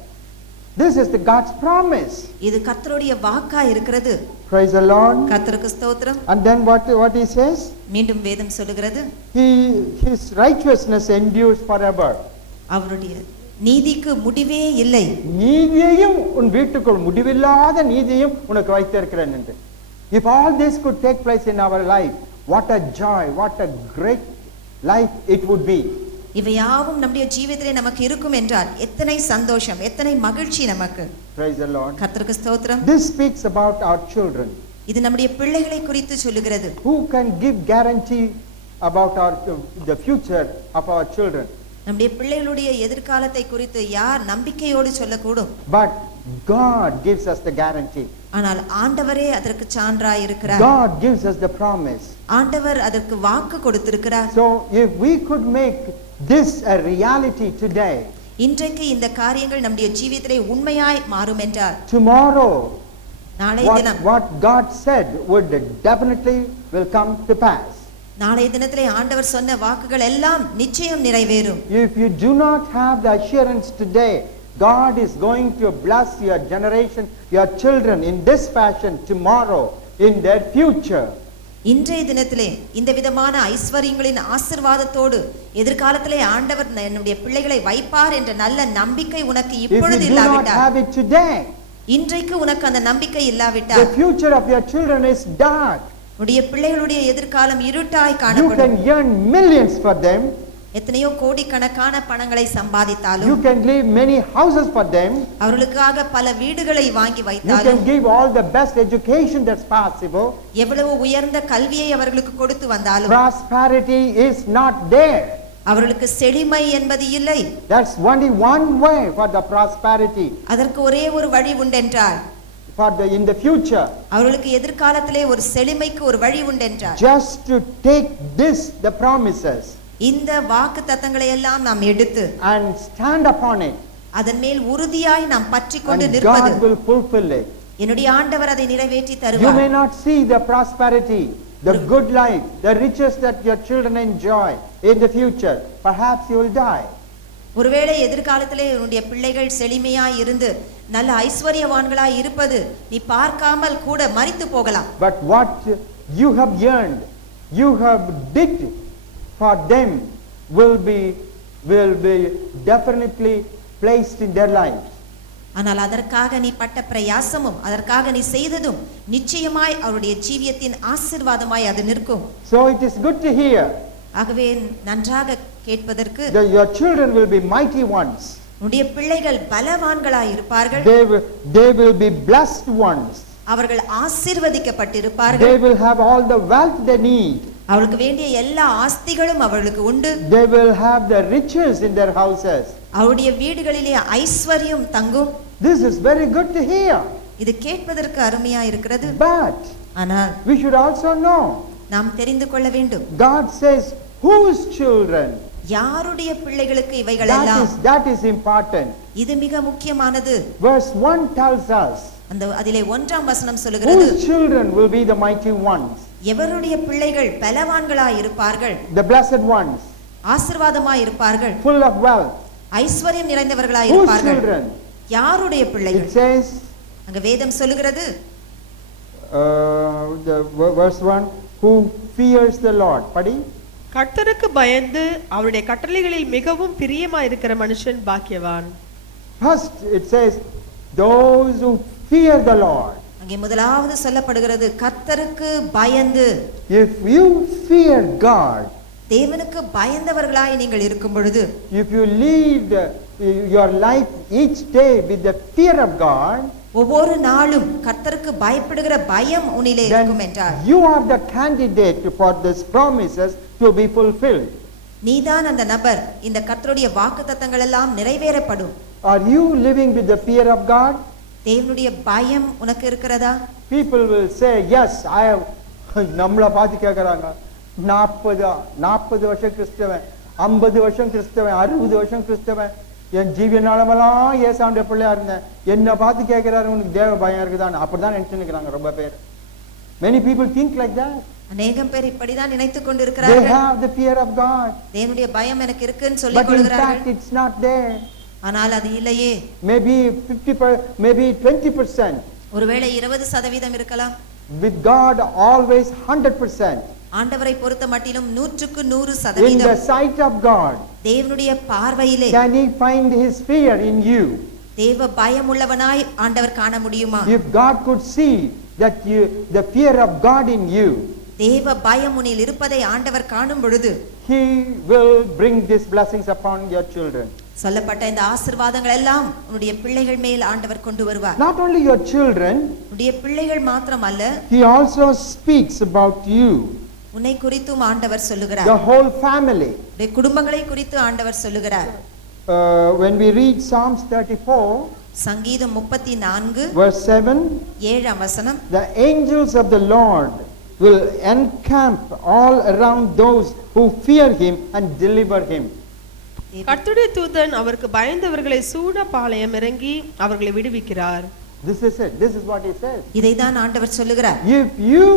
This is the God's promise. இது கர்த்தருடைய வாக்கா இருக்கிறது. Praise the Lord. கர்த்தருக்கு ஸ்தோத்திரம். And then what he says? மீண்டும் வேதம் சொல்லுகிறது, his righteousness endures forever. அவருடைய நீதிக்கு முடிவே இல்லை. நீதியையும் உன் வீட்டுக்குள் முடிவில்லாத நீதியையும் உனக்கு வைத்திருக்கிறேன் என்று. If all this could take place in our life, what a joy, what a great life it would be. இவையாவும் நம்முடைய ஜீவிதத்திலே நமக்கு இருக்கும் என்றால் எத்தனை சந்தோஷம், எத்தனை மகிழ்ச்சி நமக்கு. Praise the Lord. கர்த்தருக்கு ஸ்தோத்திரம். This speaks about our children. இது நம்முடைய பிள்ளைகளை குறித்து சொல்லுகிறது. Who can give guarantee about the future of our children? நம்முடைய பிள்ளைகளுடைய எதிர்காலத்தை குறித்து யார் நம்பிக்கையோடு சொல்லக்கூடும்? But God gives us the guarantee. ஆனால் ஆண்டவரே அதற்கு சான்றாய் இருக்கிறார். God gives us the promise. ஆண்டவர் அதற்கு வாக்கு கொடுத்திருக்கிறார். So if we could make this a reality today, இன்றைக்கு இந்த காரியங்கள் நம்முடைய ஜீவிதத்திலே உண்மையாய் மாறும் என்றால் tomorrow நாளைய தினம் what God said would definitely will come to pass. நாளைய தினத்திலே ஆண்டவர் சொன்ன வாக்குகள் எல்லாம் நிச்சயம் நிறைவேறும். If you do not have the assurance today, God is going to bless your generation, your children in this fashion tomorrow in their future. இன்றைய தினத்திலே இந்த விதமான ஐஸ்வரியங்களின் ஆசீர்வாதத்தோடு எதிர்காலத்திலே ஆண்டவர் என்னுடைய பிள்ளைகளை வைப்பார் என்ற நல்ல நம்பிக்கை உனக்கு If you இப்பொழுது do not have இல்லாவிட்டால், it today, இன்றைக்கு உனக்கு அந்த நம்பிக்கை the இல்லாவிட்டால் future of your children is dark. உடைய பிள்ளைகளுடைய எதிர்காலம் இருட்டாய் You காணப்படும். can earn millions for them. எத்தனையோ கோடிக்கணக்கான பணங்களை You சம்பாதித்தாலும், can leave many houses for them. அவர்களுக்காக பல வீடுகளை வாங்கி You வைத்தாலும், can give all the best education that's possible. எவ்வளவு உயர்ந்த கல்வியை அவர்களுக்கு கொடுத்து வந்தாலும் Prosperity is not there. அவர்களுக்கு செழிமை என்பது இல்லை. That's only one way for the prosperity அதற்கு ஒரே ஒரு வழி உண்டென்றால், in the future. அவர்களுக்கு எதிர்காலத்திலே ஒரு செழிமைக்கு ஒரு வழி உண்டென்றால், Just to take the promises இந்த வாக்கு தத்தங்களை எல்லாம் நாம் எடுத்து and stand upon it, அதன் மேல் உறுதியாய் நாம் பற்றி கொண்டு and நிற்பது. God will fulfill it. என்னுடைய ஆண்டவர் அதை நிறைவேற்றி You தருவார். may not see the prosperity, the good life, the riches that your children enjoy in the future. Perhaps you will die. ஒருவேளை எதிர்காலத்திலே உன்னுடைய பிள்ளைகள் செழிமையாய் இருந்து நல்ல ஐஸ்வர்யவான்களாய் இருப்பது நீ பார்க்காமல் கூட மரித்து போகலாம். But what you have earned, you have did for them will be definitely placed in their lives. ஆனால் அதற்காக நீ பட்ட பிரயாசமும் அதற்காக நீ செய்ததும் நிச்சயமாய் அவருடைய ஜீவியத்தின் ஆசீர்வாதமாய் அது நிற்கும். So it is good to hear ஆகவே நன்றாக கேட்பதற்கு, that your children will be mighty ones. உன்னுடைய பிள்ளைகள் பலவான்களாய் இருப்பார்கள். They will be blessed ones. அவர்கள் ஆசீர்வதிக்கப்பட்டிருப்பார்கள். They will have all the wealth they need. அவர்களுக்கு வேண்டிய எல்லா ஆஸ்திகளும் அவர்களுக்கு உண்டு. They will have the riches in their houses. அவருடைய வீடுகளிலே ஐஸ்வர்யம் தங்கும். This is very good to hear. இது கேட்பதற்கு அருமையா இருக்கிறது. But ஆனால் we should also know, நாம் தெரிந்து கொள்ள வேண்டும், God says whose children. யாருடைய பிள்ளைகளுக்கு இவைகள் எல்லாம். That is important. இது மிக முக்கியமானது. Verse 1 tells us அதிலே 1ஆம் வசனம் சொல்லுகிறது, whose children will be the mighty ones, எவருடைய பிள்ளைகள் பலவான்களாய் இருப்பார்கள், the blessed ones, ஆசீர்வாதமாய் இருப்பார்கள், full of wealth. ஐஸ்வர்யம் நிறைந்தவர்களாய் Whose இருப்பார்கள். children? யாருடைய பிள்ளைகள்? It says அங்க வேதம் சொல்லுகிறது, verse 1, who fears the Lord. Padi? கர்த்தருக்கு பயந்து அவருடைய கட்டளைகளில் மிகவும் பிரியமா இருக்கிற மனுஷன் பாக்கியவான். First it says those who fear the Lord. அங்கே முதலாவது சொல்லப்படுகிறது கர்த்தருக்கு பயந்து. If you fear God, தேவனுக்கு பயந்தவர்களாய் நீங்கள் இருக்கும் பொழுது, if you lead your life each day with the fear of God, ஒவ்வொரு நாளும் கர்த்தருக்கு பயப்படுகிற பயம் உன்னிலே இருக்கும் என்றால், you are the candidate for these promises to be fulfilled. நீதான் அந்த நபர். இந்த கர்த்தருடைய வாக்குத்தத்தங்கள் எல்லாம் நிறைவேறப்படும். Are you living with the fear of God? தேவனுடைய பயம் உனக்கு இருக்கிறதா? People will say, yes, I have. நம்மளை பார்த்து கேட்குறாங்க, 40 வருஷம் கிறிஸ்தவன், 50 வருஷம் கிறிஸ்தவன், 60 வருஷம் கிறிஸ்தவன், என் ஜீவியனாலமெல்லாம் ஏசாவுடைய பிள்ளையா இருந்தேன், என்னை பார்த்து கேட்கிறாரு உனக்கு தேவ பயம் இருக்குதான்னு. அப்படிதான் நினைச்சுக்கிறாங்க ரொம்ப பேர். Many people think like that. அநேகம் பேர் இப்படிதான் நினைத்துக் They கொண்டிருக்கிறார்கள். have the fear of God, தேவனுடைய பயம் எனக்கு இருக்குன்னு சொல்லிக் but in fact கொள்கிறார்கள். it's not there. ஆனால் அது இல்லையே. Maybe 20%. ஒருவேளை 20% இருக்கலாம். With God always 100%. ஆண்டவரை பொறுத்த மட்டிலும் 100க்கு In the 100%. sight of God, தேவனுடைய பார்வையிலே can He find His fear in you? தேவ பயம் உள்ளவனாய் ஆண்டவர் காண முடியுமா? If God could see that the fear of God in you, தேவ பயம் உன்னில் இருப்பதை ஆண்டவர் காணும் பொழுது He will bring these blessings upon your children. சொல்லப்பட்ட இந்த ஆசீர்வாதங்கள் எல்லாம் உன்னுடைய பிள்ளைகள் மேல் ஆண்டவர் கொண்டு வருவார். Not only your children, உன்னுடைய பிள்ளைகள் மாத்திரம் அல்ல, He also speaks about you, உன்னை குறித்தும் ஆண்டவர் சொல்லுகிறார். the whole family. உன்னுடைய குடும்பங்களை குறித்து ஆண்டவர் சொல்லுகிறார். When we read Psalms 34, சங்கீதம் 34 verse 7, 7 வசனம், the angels of the Lord will encamp all around those who fear Him and deliver Him. கர்த்தருடைய தூதன் அவருக்கு பயந்தவர்களை சூட பாளையம் இறங்கி அவர்களை விடுவிக்கிறார். This is it. This is what He says. இதைதான் ஆண்டவர் சொல்லுகிறார். If you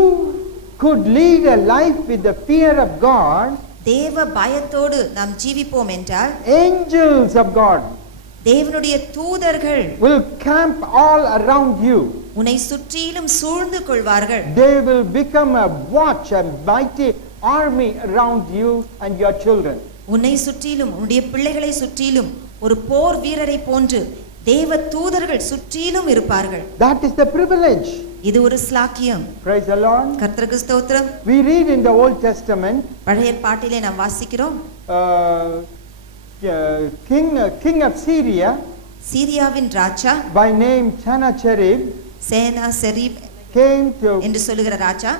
could lead a life with the fear of God, தேவ பயத்தோடு நாம் ஜீவிப்போம் என்றால் angels of God தேவனுடைய தூதர்கள் will camp all around you. உன்னை சுற்றிலும் சூழ்ந்து கொள்வார்கள். They will become a watch, a mighty army around you and your children. உன்னை சுற்றிலும் உன்னுடைய பிள்ளைகளை சுற்றிலும் ஒரு போர் வீரரை போன்று தேவ தூதர்கள் சுற்றிலும் இருப்பார்கள். That is the privilege. இது ஒரு ஸ்லாக்கியம். Praise the Lord. கர்த்தருக்கு ஸ்தோத்திரம். We read in the Old Testament, பழைய ஏற்பாட்டிலே நாம் வாசிக்கிறோம், king of Syria சீரியாவின் ராஜா by name Sennacherib Sena Shareef came என்று சொல்லுகிற ராஜா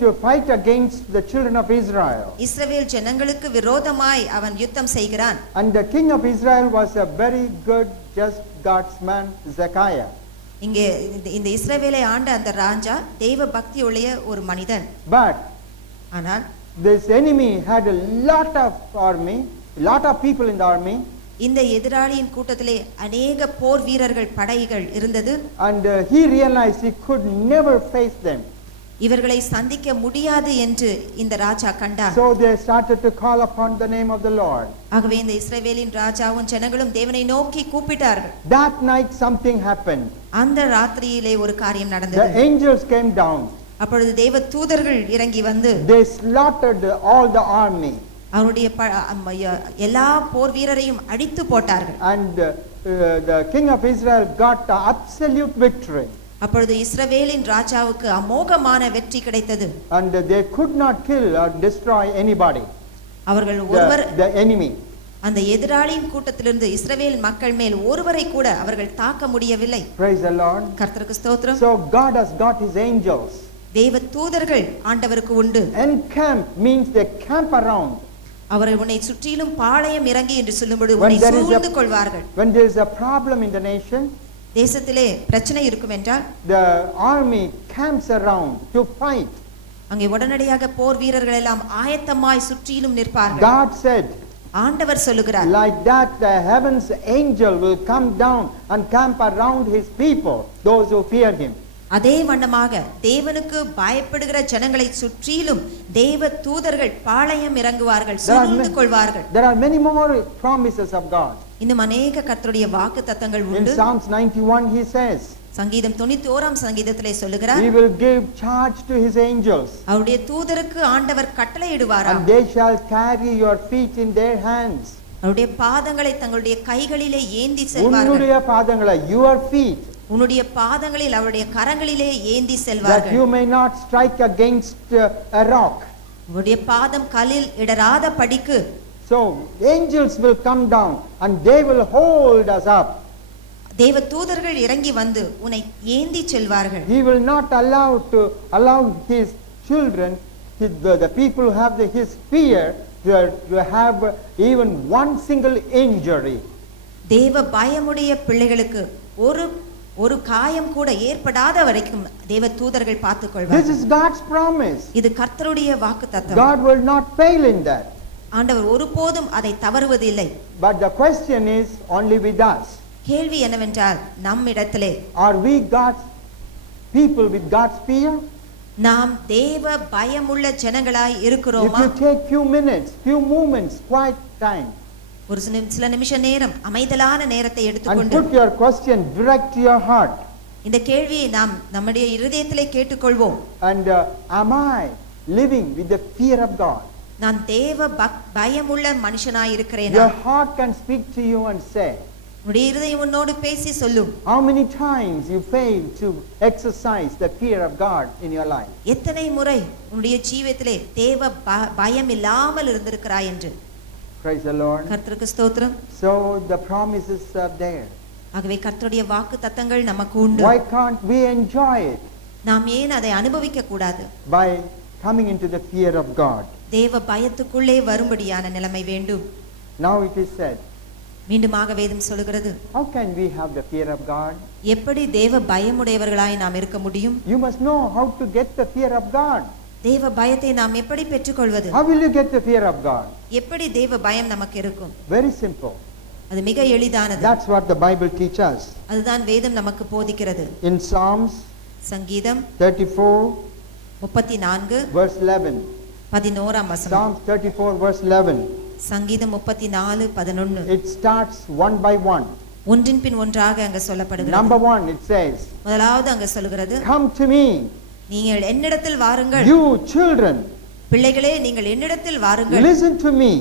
to fight against the children of Israel. இஸ்ரவேல் ஜனங்களுக்கு விரோதமாய் அவன் யுத்தம் செய்கிறான். And the king of Israel was a very good, just God's man, Zechariah. இங்கே இந்த இஸ்ரவேலை ஆண்ட அந்த ராஜா தெய்வ பக்தி உடைய ஒரு மனிதன். But ஆனால் this enemy had a lot of army, lot of people in the army. இந்த எதிராளியின் கூட்டத்திலே அநேக போர் வீரர்கள் படைகள் இருந்தது. And he realized he could never face them. இவர்களை சந்திக்க முடியாது என்று இந்த ராஜா கண்டார். So they started to call upon the name of the Lord. ஆகவே இந்த இஸ்ரவேலின் ராஜாவும் ஜனங்களும் தேவனை நோக்கி கூப்பிட்டார்கள். That night something happened. அந்த ராத்திரியிலே ஒரு காரியம் The நடந்தது. angels came down. அப்பொழுது தேவ தூதர்கள் இறங்கி வந்து They slaughtered all the army. அவருடைய எல்லா போர் வீரரையும் அடித்து போட்டார்கள். And the king of Israel got the absolute victory. அப்பொழுது இஸ்ரவேலின் ராஜாவுக்கு அமோகமான வெற்றி கிடைத்தது. And they could not kill or destroy anybody. அவர்கள் ஒருவர் The enemy. அந்த எதிராளியின் கூட்டத்திலிருந்து இஸ்ரவேல் மக்கள் மேல் ஒருவரை கூட அவர்கள் தாக்க முடியவில்லை. Praise the Lord. கர்த்தருக்கு ஸ்தோத்திரம். So God has got His angels. தேவ தூதர்கள் ஆண்டவருக்கு உண்டு. Encamp means they camp around. அவர்கள் உன்னை சுற்றிலும் பாளையம் இறங்கி என்று சொல்லும்போது When உன்னை there is சூழ்ந்து கொள்வார்கள். when there is a problem in the nation, தேசத்திலே பிரச்சனை இருக்கும் என்றால் the army camps around to fight. அங்கே உடனடியாக போர் வீரர்கள் எல்லாம் ஆயத்தமாய் சுற்றிலும் நிற்பார்கள். God said, ஆண்டவர் சொல்லுகிறார், like that the heaven's angel will come down and camp around His people, those who fear Him. அதே வண்ணமாக தேவனுக்கு பயப்படுகிற ஜனங்களை சுற்றிலும் தேவ தூதர்கள் பாளையம் இறங்குவார்கள், சூழ்ந்து கொள்வார்கள். There are many more promises of God. இன்னும் அநேக கர்த்தருடைய வாக்குத்தத்தங்கள் In உண்டு. Psalms 91 He says, சங்கீதம் 91 சங்கீதத்திலே சொல்லுகிறார், He will give charge to His angels, அவருடைய தூதருக்கு ஆண்டவர் கட்டளையிடுவாராம். and they shall carry your feet in their hands. அவருடைய பாதங்களை தங்களுடைய கைகளிலே ஏந்தி செல்வார்கள். உன்னுடைய பாதங்களை, your feet, உன்னுடைய பாதங்களில் அவருடைய கரங்களிலே ஏந்தி that செல்வார்கள். you may not strike against a rock. உன்னுடைய பாதம் கல்லில் இடராத படிக்கு. So angels will come down and they will hold us up. தேவ தூதர்கள் இறங்கி வந்து உன்னை ஏந்தி செல்வார்கள். He will not allow His children, the people who have His fear, to have even one single injury. தேவ பயமுடைய பிள்ளைகளுக்கு ஒரு காயம் கூட ஏற்படாத வரைக்கும் தேவ தூதர்கள் This பார்த்துக்கொள்வார்கள். is God's promise. இது கர்த்தருடைய வாக்குத்தத்தம். God will not fail in that. ஆண்டவர் ஒருபோதும் அதை தவறுவதில்லை. But the question is only with us. கேள்வி என்னவென்றால் நம்மிடத்திலே Are we God's people with God's fear? நாம் தேவ பயமுள்ள ஜனங்களாய் If இருக்கிறோமா? you take few minutes, few moments, quiet time, ஒரு சில நிமிஷ நேரம் அமைதலான நேரத்தை and எடுத்துக்கொண்டு put your question direct to your heart. இந்த கேள்வியை நாம் நம்முடைய இருதயத்திலே கேட்டுக்கொள்வோம். And am I living with the fear of God? நான் தேவ பயமுள்ள மனுஷனாய் இருக்கிறேனா? Your heart can speak to you and say, உன்னுடைய இருதயம் உன்னோடு பேசி சொல்லும். How many times you fail to exercise the fear of God in your life? எத்தனை முறை உன்னுடைய ஜீவியத்திலே தேவ பயம் இல்லாமல் இருந்திருக்கிறாய் என்று. Praise the Lord. கர்த்தருக்கு ஸ்தோத்திரம். So the promises are there. ஆகவே கர்த்தருடைய வாக்கு தத்தங்கள் நமக்கு உண்டு. Why can't we enjoy it? நாம் ஏன் அதை அனுபவிக்க கூடாது? By coming into the fear of God. தேவ பயத்துக்குள்ளே வரும்படியான நிலைமை வேண்டும். Now it is said, மீண்டுமாக வேதம் சொல்கிறது, how can we have the fear of God? எப்படி தேவ பயமுடையவர்களாய் நாம் இருக்க முடியும்? You must know how to get the fear of God. தேவ பயத்தை நாம் எப்படி பெற்றுக்கொள்வது? How will you get the fear of God? எப்படி தேவ பயம் நமக்கு இருக்கும்? Very simple. அது மிக எளிதானது. That's what the Bible teaches us. அதுதான் வேதம் நமக்கு போதிக்கிறது. In Psalms சங்கீதம் 34 34 verse 11. 11ஆம் வசனம். Psalms 34 verse 11. சங்கீதம் 34 11. It starts one by one. ஒன்றின் பின் ஒன்றாக அங்க சொல்லப்படுகிறது. Number 1 it says, முதலாவது அங்க சொல்கிறது, come to me, நீங்கள் என்னிடத்தில் வாருங்கள். you children, பிள்ளைகளே நீங்கள் என்னிடத்தில் வாருங்கள். listen to me.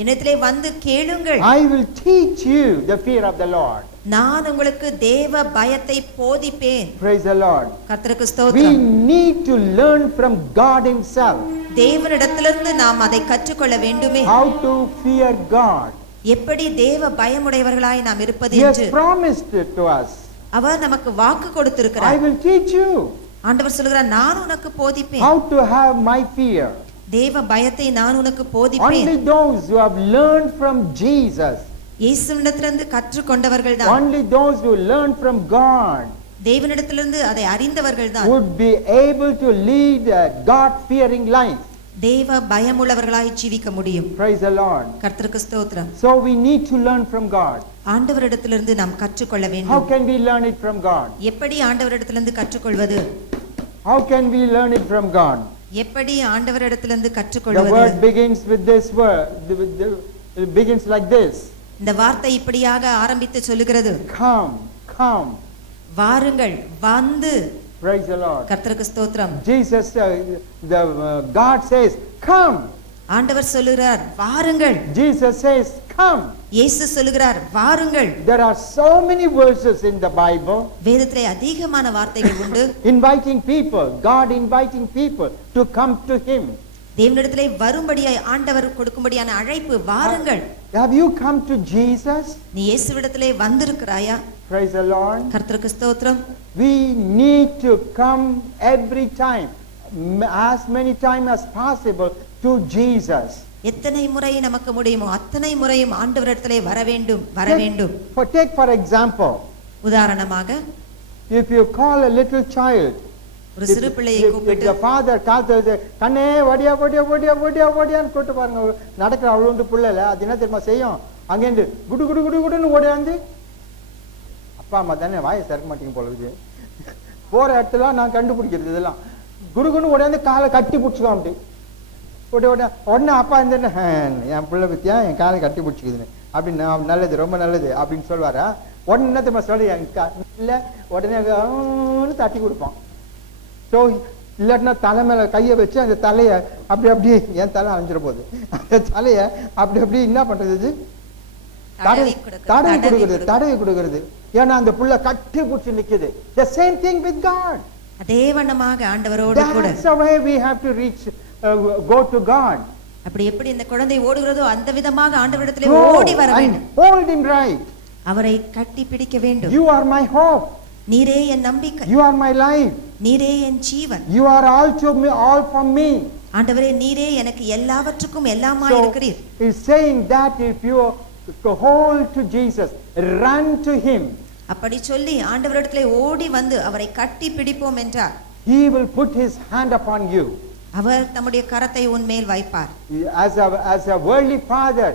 என்னிடத்திலே வந்து கேளுங்கள். I will teach you the fear of the Lord. நான் உங்களுக்கு தேவ பயத்தை போதிப்பேன். Praise the Lord. கர்த்தருக்கு We ஸ்தோத்திரம். need to learn from God himself தேவனிடத்திலிருந்து நாம் அதை கற்றுக்கொள்ள வேண்டுமே. how to fear God. எப்படி தேவ பயமுடையவர்களாய் நாம் இருப்பது He has என்று promised it to us. அவர் நமக்கு வாக்கு I கொடுத்திருக்கிறார். will teach you ஆண்டவர் சொல்கிறார், நான் உனக்கு போதிப்பேன். how to have my fear. தேவ பயத்தை நான் உனக்கு போதிப்பேன். Only those who have learned from Jesus, இயேசுவிடத்திலிருந்து கற்றுக்கொண்டவர்கள் தான், only those who learn from God தேவனிடத்திலிருந்து அதை அறிந்தவர்கள் தான் would be able to lead a God-fearing life. தேவ பயமுள்ளவர்களாய் ஜீவிக்க முடியும். Praise the Lord. கர்த்தருக்கு ஸ்தோத்திரம். So we need to learn from God. ஆண்டவரிடத்திலிருந்து நாம் கற்றுக்கொள்ள How வேண்டும். can we learn it from God? எப்படி ஆண்டவரிடத்திலிருந்து கற்றுக்கொள்வது? How can we learn it from God? எப்படி ஆண்டவரிடத்திலிருந்து The கற்றுக்கொள்வது? word begins with this word. It begins like this. இந்த வார்த்தை இப்படியாக ஆரம்பித்து சொல்லுகிறது, Come, come. வாருங்கள், வந்து. Praise the Lord. கர்த்தருக்கு ஸ்தோத்திரம். Jesus, God says, come. ஆண்டவர் சொல்லுகிறார், வாருங்கள். Jesus says, come. இயேசு சொல்லுகிறார், வாருங்கள். There are so many verses in the Bible வேதத்திலே அதிகமான வார்த்தைகள் உண்டு. inviting people, God inviting people to come to Him. தேவனிடத்திலே வரும்படியாய் ஆண்டவர் கொடுக்கும்படியான அழைப்பு, வாருங்கள். Have you come to Jesus? நீ இயேசுவிடத்திலே வந்திருக்கிறாயா? Praise the Lord. கர்த்தருக்கு ஸ்தோத்திரம். We need to come every time, as many times as possible, to Jesus. எத்தனை முறை நமக்கு முடியுமோ அத்தனை முறையும் ஆண்டவரிடத்திலே வர வேண்டும், வர வேண்டும். Take for example, உதாரணமாக, if you call a little child, ஒரு சிறு பிள்ளையை if கூப்பிட்டு the father calls the கண்ணே வடியா வடியா வடியா வடியா வடியான்னு கூட்டு பாருங்க, நடக்கிற அவ்வளோண்டு பிள்ளைல அது என்ன தெரியுமா செய்யும்? அங்கேருந்து குடு குடு குடு குடுன்னு ஓடியாந்து, அப்பா அம்மா தானே வாயை திறக்க மாட்டீங்க போல இது, போற இடத்துல நான் கண்டுபிடிக்கிறது இதெல்லாம், குடுகுன்னு ஓடியாந்து காலை கட்டி பிடிச்சிக்கோ அப்படி உடனே அப்பா இருந்தேன்னு என் பிள்ளை பத்தியா என் காலை கட்டி பிடிச்சிக்குதுன்னு அப்படின்னு, நல்லது ரொம்ப நல்லது அப்படின்னு சொல்லுவாரா? உடனே என்ன தெரியுமா சொல்லி இல்லை உடனே தட்டி கொடுப்பான். ஸோ இல்லாட்டினா தலை மேலே கையை வச்சு அந்த தலையை அப்படி அப்படியே, என் தலை அழிஞ்சிட போகுது, அந்த தலையை அப்படி அப்படி என்ன பண்றது, தடவி கொடுக்கிறது. ஏன்னா அந்த புள்ள கட்டி பிடிச்சி நிக்குது. The same thing with God. அதே வண்ணமாக ஆண்டவரோடு கூட. That's the way we have to reach, go to God. அப்படி எப்படி இந்த குழந்தை ஓடுகிறதோ அந்த விதமாக ஆண்டவரிடத்திலே ஓடி வர வேண்டும். Hold him right. அவரை கட்டி பிடிக்க வேண்டும். You are my hope. நீரே என் நம்பிக்கை. You are my life. நீரே என் ஜீவன். You are all to me, all for me. ஆண்டவரே நீரே எனக்கு எல்லாவற்றுக்கும் எல்லாமாய் இருக்கிறீர். He's saying that if you hold to Jesus, run to him, அப்படி சொல்லி ஆண்டவரிடத்திலே ஓடி வந்து அவரை கட்டி பிடிப்போம் என்றார், he will put his hand upon you. அவர் தம்முடைய கரத்தை உன் மேல் வைப்பார். As a worldly father,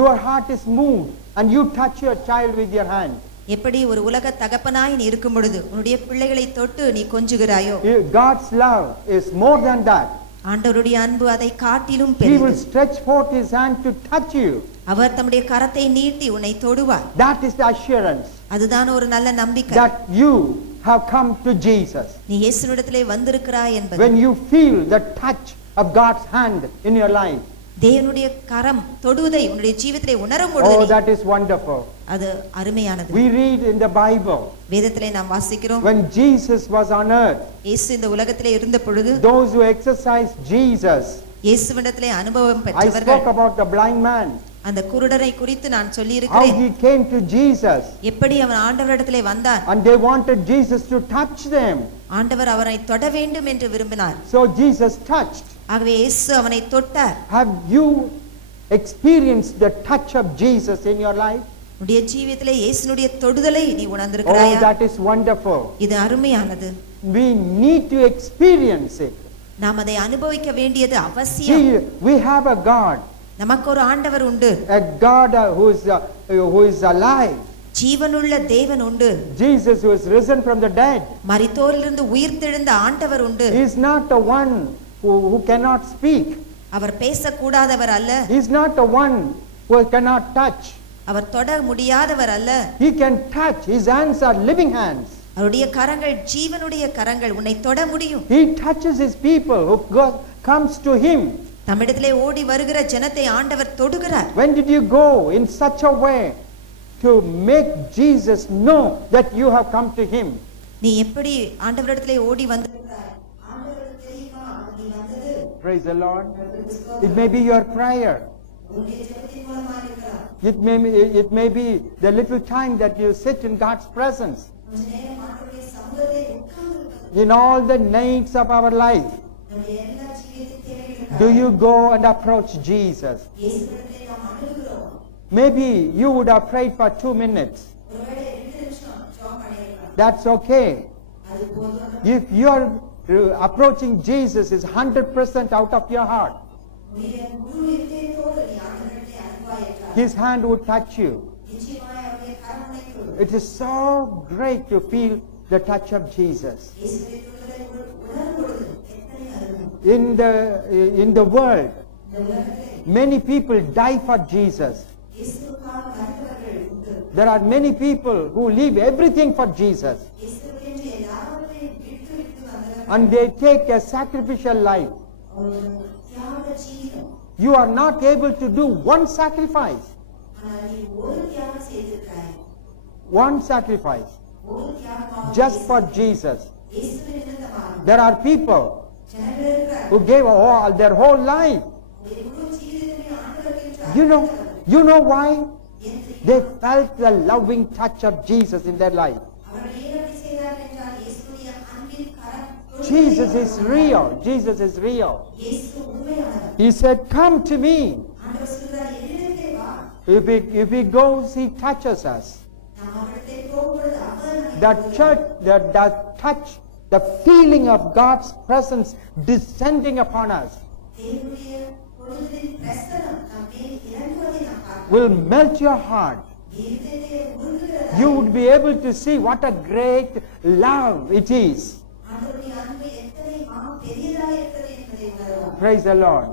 your heart is moved and you touch your child with your hand. எப்படி ஒரு உலக தகப்பனாய் நீ இருக்கும் பொழுது உன்னுடைய பிள்ளைகளை தொட்டு நீ கொஞ்சுகிறாயோ, God's love is more than that. ஆண்டவருடைய அன்பு அதை காட்டிலும் He will பெரியது. stretch forth his hand to touch you. அவர் தம்முடைய கரத்தை நீட்டி உன்னை தொடுவார். That is the assurance அதுதான் ஒரு நல்ல நம்பிக்கை. that you have come to Jesus. நீ இயேசுவிடத்திலே வந்திருக்கிறாய் என்பது. When you feel the touch of God's hand in your life, தேவனுடைய கரம் தொடுவதை உன்னுடைய ஜீவிதத்திலே உணரும் Oh, பொழுது that is wonderful. அது அருமையானது. We read in the Bible, வேதத்திலே நாம் வாசிக்கிறோம், when Jesus was on earth, இயேசு இந்த உலகத்திலே இருந்த பொழுது those who exercised Jesus, இயேசுவிடத்திலே அனுபவம் I பெற்றவர்கள், spoke about the blind man, அந்த குருடரை குறித்து நான் சொல்லி how இருக்கிறேன். he came to Jesus, எப்படி அவன் ஆண்டவரிடத்திலே வந்தான், and they wanted Jesus to touch them. ஆண்டவர் அவரை தொட வேண்டும் என்று விரும்பினார். So Jesus touched. ஆகவே இயேசு அவனை தொட்டார். Have you experienced the touch of Jesus in your life? உன்னுடைய ஜீவிதத்திலே இயேசுனுடைய தொடுதலை நீ Oh, உணர்ந்திருக்கிறாயா? that is wonderful. இது அருமையானது. We need to experience it. நாம் அதை அனுபவிக்க வேண்டியது அவசியம். See, we have a God, நமக்கு ஒரு ஆண்டவர் உண்டு, a God who is alive. ஜீவனுள்ள தேவன் உண்டு, Jesus who is risen from the dead. மரித்தோரிலிருந்து உயிர்த்தெழுந்த ஆண்டவர் உண்டு. He is not the one who cannot speak. அவர் பேசக்கூடாதவர் அல்ல, He is not the one who cannot touch. அவர் தொட முடியாதவர் அல்ல. He can touch. His hands are living hands. அவருடைய கரங்கள் ஜீவனுடைய கரங்கள், உன்னை தொட முடியும். He touches his people who comes to him. தமிழத்திலே ஓடி வருகிற ஜனத்தை ஆண்டவர் தொடுகிறார். When did you go in such a way to make Jesus know that you have come to him? நீ எப்படி ஆண்டவரிடத்திலே ஓடி வந்திருக்கிறாய்? ஆண்டவருக்கு தெரியுமா நீ வந்தது? Praise the Lord. It may be your prayer. உன்னுடைய ஜெபத்தின் மூலமா இருக்கலாம். It may be the little time that you sit in God's presence. கொஞ்ச நேரம் ஆண்டவருடைய சமூகத்திலே உட்கார்ந்திருப்பது. In all the needs of our life, நம்முடைய எல்லா ஜீவியத்தின் தேவைகளுக்காக do you go and approach Jesus? இயேசுவிடத்திலே நாம் அணுகுகிறோம். Maybe you would have prayed for 2 minutes. ஒருவேளை 2 நிமிஷம் ஜெபம் பண்ணிருக்கலாம். That's okay. அது போதும். If you are approaching Jesus is 100% out of your heart, உன்னுடைய முழு இதயத்தோடு நீ ஆண்டவரிடத்திலே அன்பாய் என்றால் his hand would touch you. நிச்சயமாய் அவருடைய கரம் உன்னை தொடும். It is so great to feel the touch of Jesus. இயேசுவை தொடுவதை உணரும் பொழுது எத்தனை அருமை. In the world, இந்த உலகத்திலே many people die for Jesus. இயேசுவுக்காக மரித்தவர்கள் உண்டு. There are many people who leave everything for Jesus, இயேசுவென்று எல்லாவற்றையும் விட்டு வந்தவர்கள். and they take a sacrificial life. ஒரு தியாக Jeevitham. You are not able to do one sacrifice. ஆனால் நீ ஒரு தியாகம் செய்திருக்கிறாய். One sacrifice ஒரு தியாகமாக just for Jesus. இயேசுவின் நிமித்தமாக There are people ஜனங்கள் இருக்கிறார்கள். who gave all their whole life. உன்னுடைய முழு ஜீவிதத்தையும் ஆண்டவருக்கென்று You know why? என்று They felt the loving touch of Jesus in their life. அவர்கள் ஏன் அப்படி செய்தார்கள் என்றால் இயேசுவுடைய அன்பின் கரம் தொடுவதை Jesus is அவர்கள் real. Jesus is real. இயேசு உண்மையானவர். He said, "Come to me." ஆண்டவர் சொல்கிறார், என்னிடத்திலே வா. If he goes, he touches us. நாம் அவரிடத்திலே போகும்பொழுது அவர் நம்மை That church, that touch, the feeling of God's presence descending upon us தேவனுடைய தொடுதலின் பிரசன்னம் நம் மேல் இறங்குவதை நாம் பார்க்கிறோம். will melt your heart. இருதயத்தை உருகுகிறதா? You would be able to see what a great love it is. ஆண்டவருடைய அன்பு எத்தனை பெரியதாக இருக்கிறது என்பதை உணரலாம். Praise the Lord.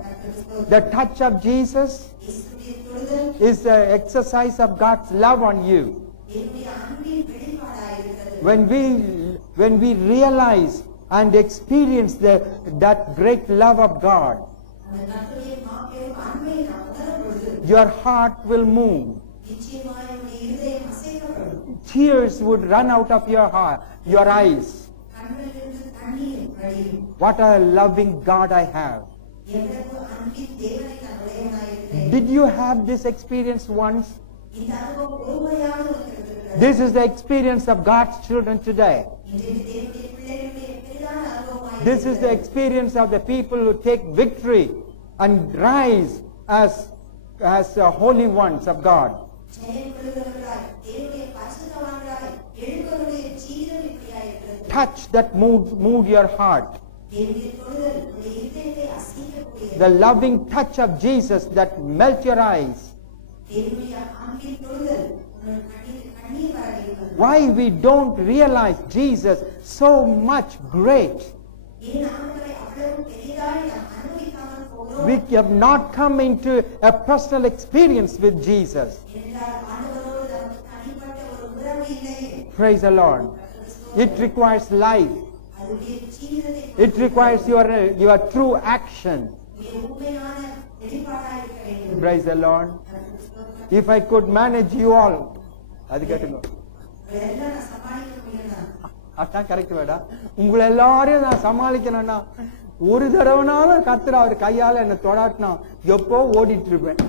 The touch of Jesus இயேசுவுடைய தொடுதல் is the exercise of God's love on you. தேவனுடைய அன்பின் வெளிப்பாடாக இருக்கிறது. When we realize and experience that great love of God, அந்த கர்த்தருடைய மாபெரும் அன்பை நாம் உணரும் பொழுது your heart will move. நிச்சயமாய் உன்னுடைய இருதயம் அசைக்கப்படும். Tears would run out of your eyes. கண்களிலிருந்து தண்ணீர் வழியும். What a loving God I have. எவ்வளவு அன்பின் தேவனை நான் உடையவனாய் இருக்கிறேன். Did you have this experience once? இந்த அனுபவம் ஒருமுறையாவது உனக்கு இருந்திருக்கிறது. This is the experience of God's children today. இன்றைக்கு தேவனுடைய பிள்ளைகளுடைய பெரிதான அனுபவமாய் This is the experience of the people who take victory and rise as holy ones of God. ஜெயம் கொள்கிறவர்களாய் தேவனுடைய பரிசுத்தவான்களாய் எழும்பவருடைய ஜீவிதம் இப்படியாய் இருக்கிறது. Touch that moved your heart. தேவனுடைய தொடுதல் உன்னுடைய இதயத்தை அசைக்கக்கூடியது. The loving touch of Jesus that melt your eyes. தேவனுடைய அன்பின் தொடுதல் உன்னுடைய கண்ணீர் வர வைப்பது. Why we don't realize Jesus so much great? ஏன் ஆண்டவரை அவ்வளவு பெரிதாய் நாம் அனுபவிக்காமல் போகிறோம்? We have not come into a personal experience with Jesus. என்றால் ஆண்டவரோடு நமக்கு தனிப்பட்ட ஒரு உறவு இல்லையே. Praise the Lord. It requires life. அதுடைய ஜீவிதத்தை It requires your true action. உன்னுடைய உண்மையான வெளிப்பாடாய் இருக்க வேண்டும். Praise the Lord. If I could manage you all, அது கேட்டுங்க. உங்களை எல்லாம் நான் சமாளிக்க முடியும்னா அதான் கரெக்ட் வேடா. உங்களை எல்லாரையும் நான் சமாளிக்கணும்னா ஒரு தடவைனாலும் கர்த்தர் அவர் கையால என்ன தொடாட்டினா எப்போ ஓடிட்டு இருப்பேன்.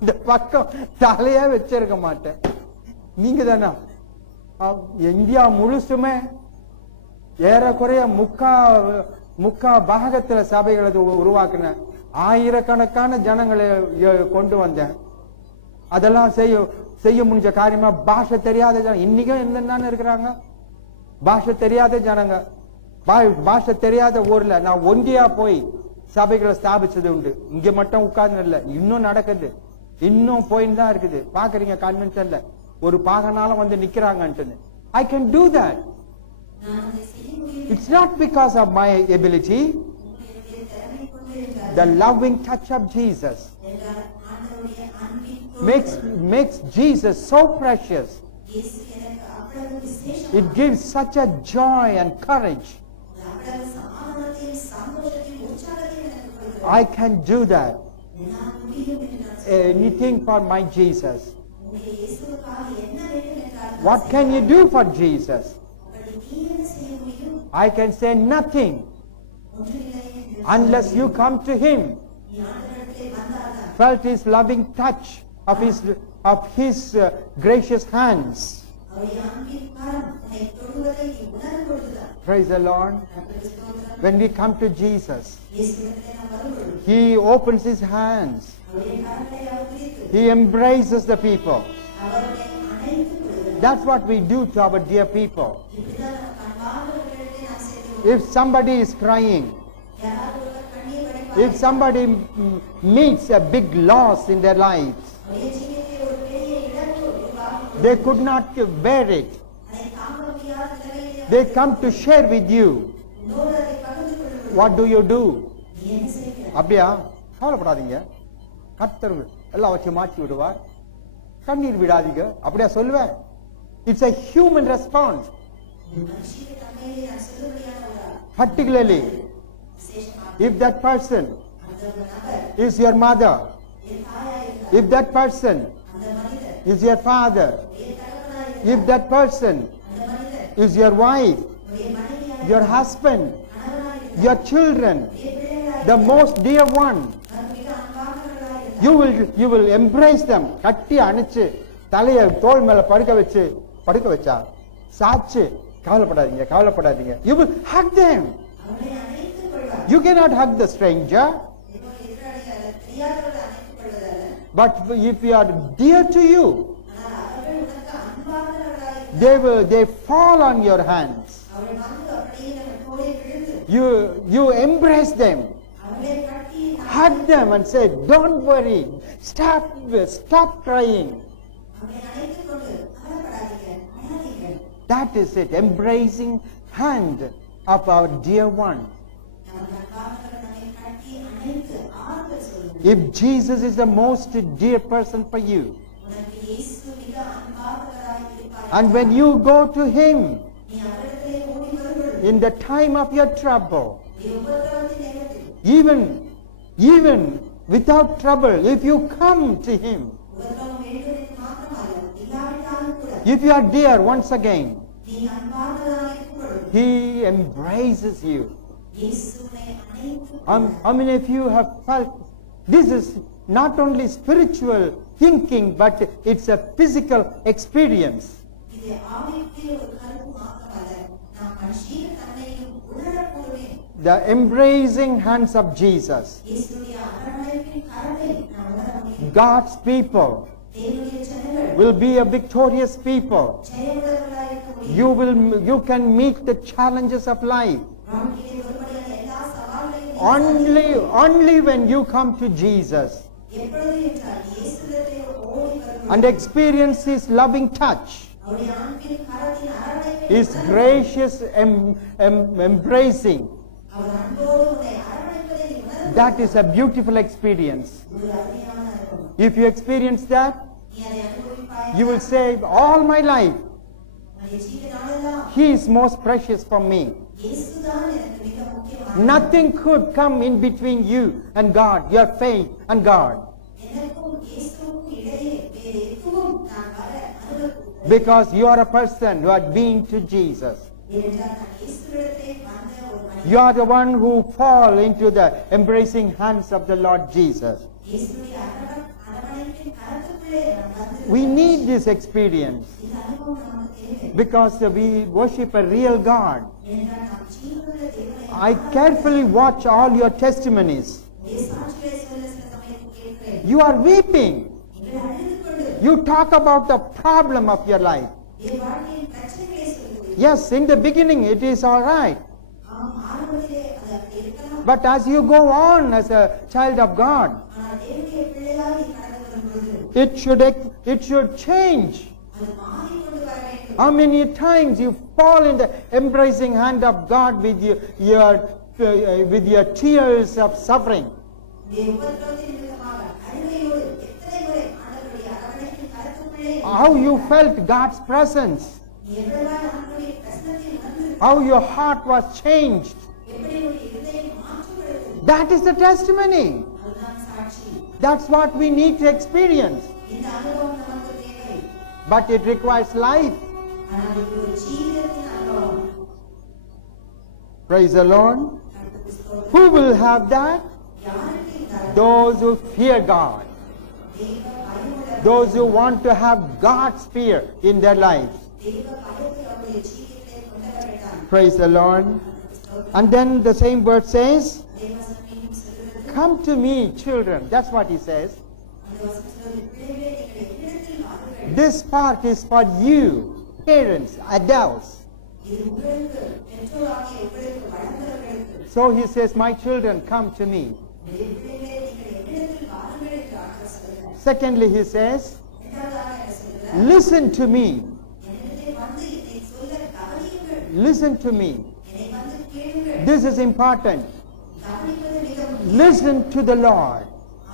இந்த பக்கம் தலையே வச்சிருக்க மாட்டேன். நீங்க தானா இந்தியா முழுசுமே ஏறக்குறைய முக்கா பாகத்துல சபைகளை உருவாக்குன ஆயிரக்கணக்கான ஜனங்களை கொண்டு வந்தேன். அதெல்லாம் செய்ய முடிஞ்ச காரியமா பாஷை தெரியாத ஜனம் இன்னைக்கும் என்னன்னு இருக்கிறாங்க. பாஷை தெரியாத ஜனங்க, பாஷை தெரியாத ஊர்ல நான் ஒண்டியா போய் சபைகளை ஸ்தாபிச்சது உண்டு. இங்க மட்டும் உட்கார்ந்து இல்ல, இன்னும் நடக்குது, இன்னும் போயின்னு தான் இருக்குது. பாக்குறீங்க கன்வென்ஷன்ல ஒரு பாகனாலும் வந்து நிக்கிறாங்கன்னு. I can do that. It's not because of my ability. The loving touch of Jesus makes Jesus so precious. It gives such a joy and courage. I can do that. Anything for my Jesus. What can you do for Jesus? I can say nothing unless you come to Him. Felt His loving touch of His gracious hands. Praise the Lord. When we come to Jesus, He opens His hands. He embraces the people. That's what we do to our dear people. If somebody is crying, if somebody meets a big loss in their lives, they could not bear it. They come to share with you. What do you do? அப்படியா? கவலைப்படாதீங்க, கர்த்தர் எல்லாவற்றையும் மாற்றி விடுவார். கண்ணீர் விடாதீங்க அப்படியா சொல்லுவேன். It's a human response. Particularly if that person is your mother, if that person is your father, if that person is your wife, your husband, your children, the most dear one, you will embrace them. கட்டி அணைச்சு தலையை தோள் மேல படுக்க வச்சா சாச்சு கவலைப்படாதீங்க. You will hug them. You cannot hug the stranger. But if you are dear to you, they fall on your hands. You embrace them, hug them and say, don't worry, stop crying. That is it, embracing hand of our dear one. If Jesus is the most dear person for you, and when you go to Him in the time of your trouble, even without trouble, if you come to Him, if you are dear once again, He embraces you. How many of you have felt this is not only spiritual thinking, but it's a physical experience? The embracing hands of Jesus. God's people will be a victorious people. You can meet the challenges of life only when you come to Jesus and experience His loving touch, His gracious embracing. That is a beautiful experience. If you experience that, you will say, all my life He is most precious for me. முக்கியமானது. Nothing could come in between you and God, your faith and God. எனக்கும் இயேசுவுக்கும் இடையே வேறு எதுவும் நான் வர அனுமதிக்கவில்லை. Because you are a person who had been to Jesus. ஏனென்றால் நான் இயேசுவிடத்திலே வந்த ஒரு மனிதன். You are the one who fall into the embracing hands of the Lord Jesus. இயேசுவின் அரவணைப்பின் கரத்துக்குள்ளே நான் வந்து We need this experience இந்த அனுபவம் நமக்கு தேவை. because we worship a real God. ஏனென்றால் நாம் ஜீவனுள்ள தேவனை I carefully watch all your testimonies. உடைய சாட்சிகளை சொல்ல சில சமயம் கேட்கிறேன். You are weeping. நீங்கள் அழுது கொண்டு You talk about the problem of your life. என் வாழ்க்கையின் பிரச்சனைகளை சொல்லுகிறீர்கள். Yes, in the beginning it is all right. ஆம், ஆரம்பத்திலே அது அப்படி இருக்கலாம். But as you go on as a child of God, ஆனால் தேவனுடைய பிள்ளையாக நீ கடந்து வரும் பொழுது it should change. அது மாறிக்கொண்டு வர வேண்டும். How many times you fall in the embracing hand of God with your tears of suffering? உடைய உபத்திரவத்தின் நிமித்தமாக அழுகையோடு எத்தனை முறை ஆண்டவருடைய அரவணைப்பின் கரத்துக்குள்ளே How you felt God's presence. நீ எவ்வளவாய் ஆண்டவருடைய பிரசன்னத்தில் வந்து How your heart was changed. எப்படி உடைய இருதயம் மாற்றப்படுகிறது. That is the testimony. அதுதான் சாட்சி. That's what we need to experience. இந்த அனுபவம் நமக்கு தேவை. But it requires life. ஆனால் இது ஒரு ஜீவிதத்தின் அனுபவம். Praise the Lord. கர்த்தருக்கு ஸ்தோத்திரம். Who will have that? யாருக்கு இந்த Those who fear God. தெய்வ பயமுள்ள Those who want to have God's fear in their lives. தெய்வ பயத்தை அவருடைய ஜீவிதத்திலே கொண்டவர்கள் தான். Praise the Lord. And then the same word says, அதே வசனம் மீண்டும் சொல்கிறது. come to me, children. That's what he says. அந்த வசனம் சொல்கிறது, பிள்ளைகளே நீங்கள் என்னிடத்தில் வாருங்கள். This part is for you, parents, adults. இது உங்களுக்கு பெற்றோராகிய உங்களுக்கு வளர்ந்தவர்களுக்கு. So he says, my children, come to me. பிள்ளைகளே நீங்கள் என்னிடத்தில் வாருங்கள் என்று ஆண்டவர் சொல்கிறார். Secondly, he says, இரண்டாவதாக என்ன சொல்கிறார்? listen to me. என்னிடத்தில் வந்து என்னை சொல்ல கவனியுங்கள். Listen to me. என்னை வந்து கேளுங்கள். This is important. கவனிப்பது மிக முக்கியம். Listen to the Lord.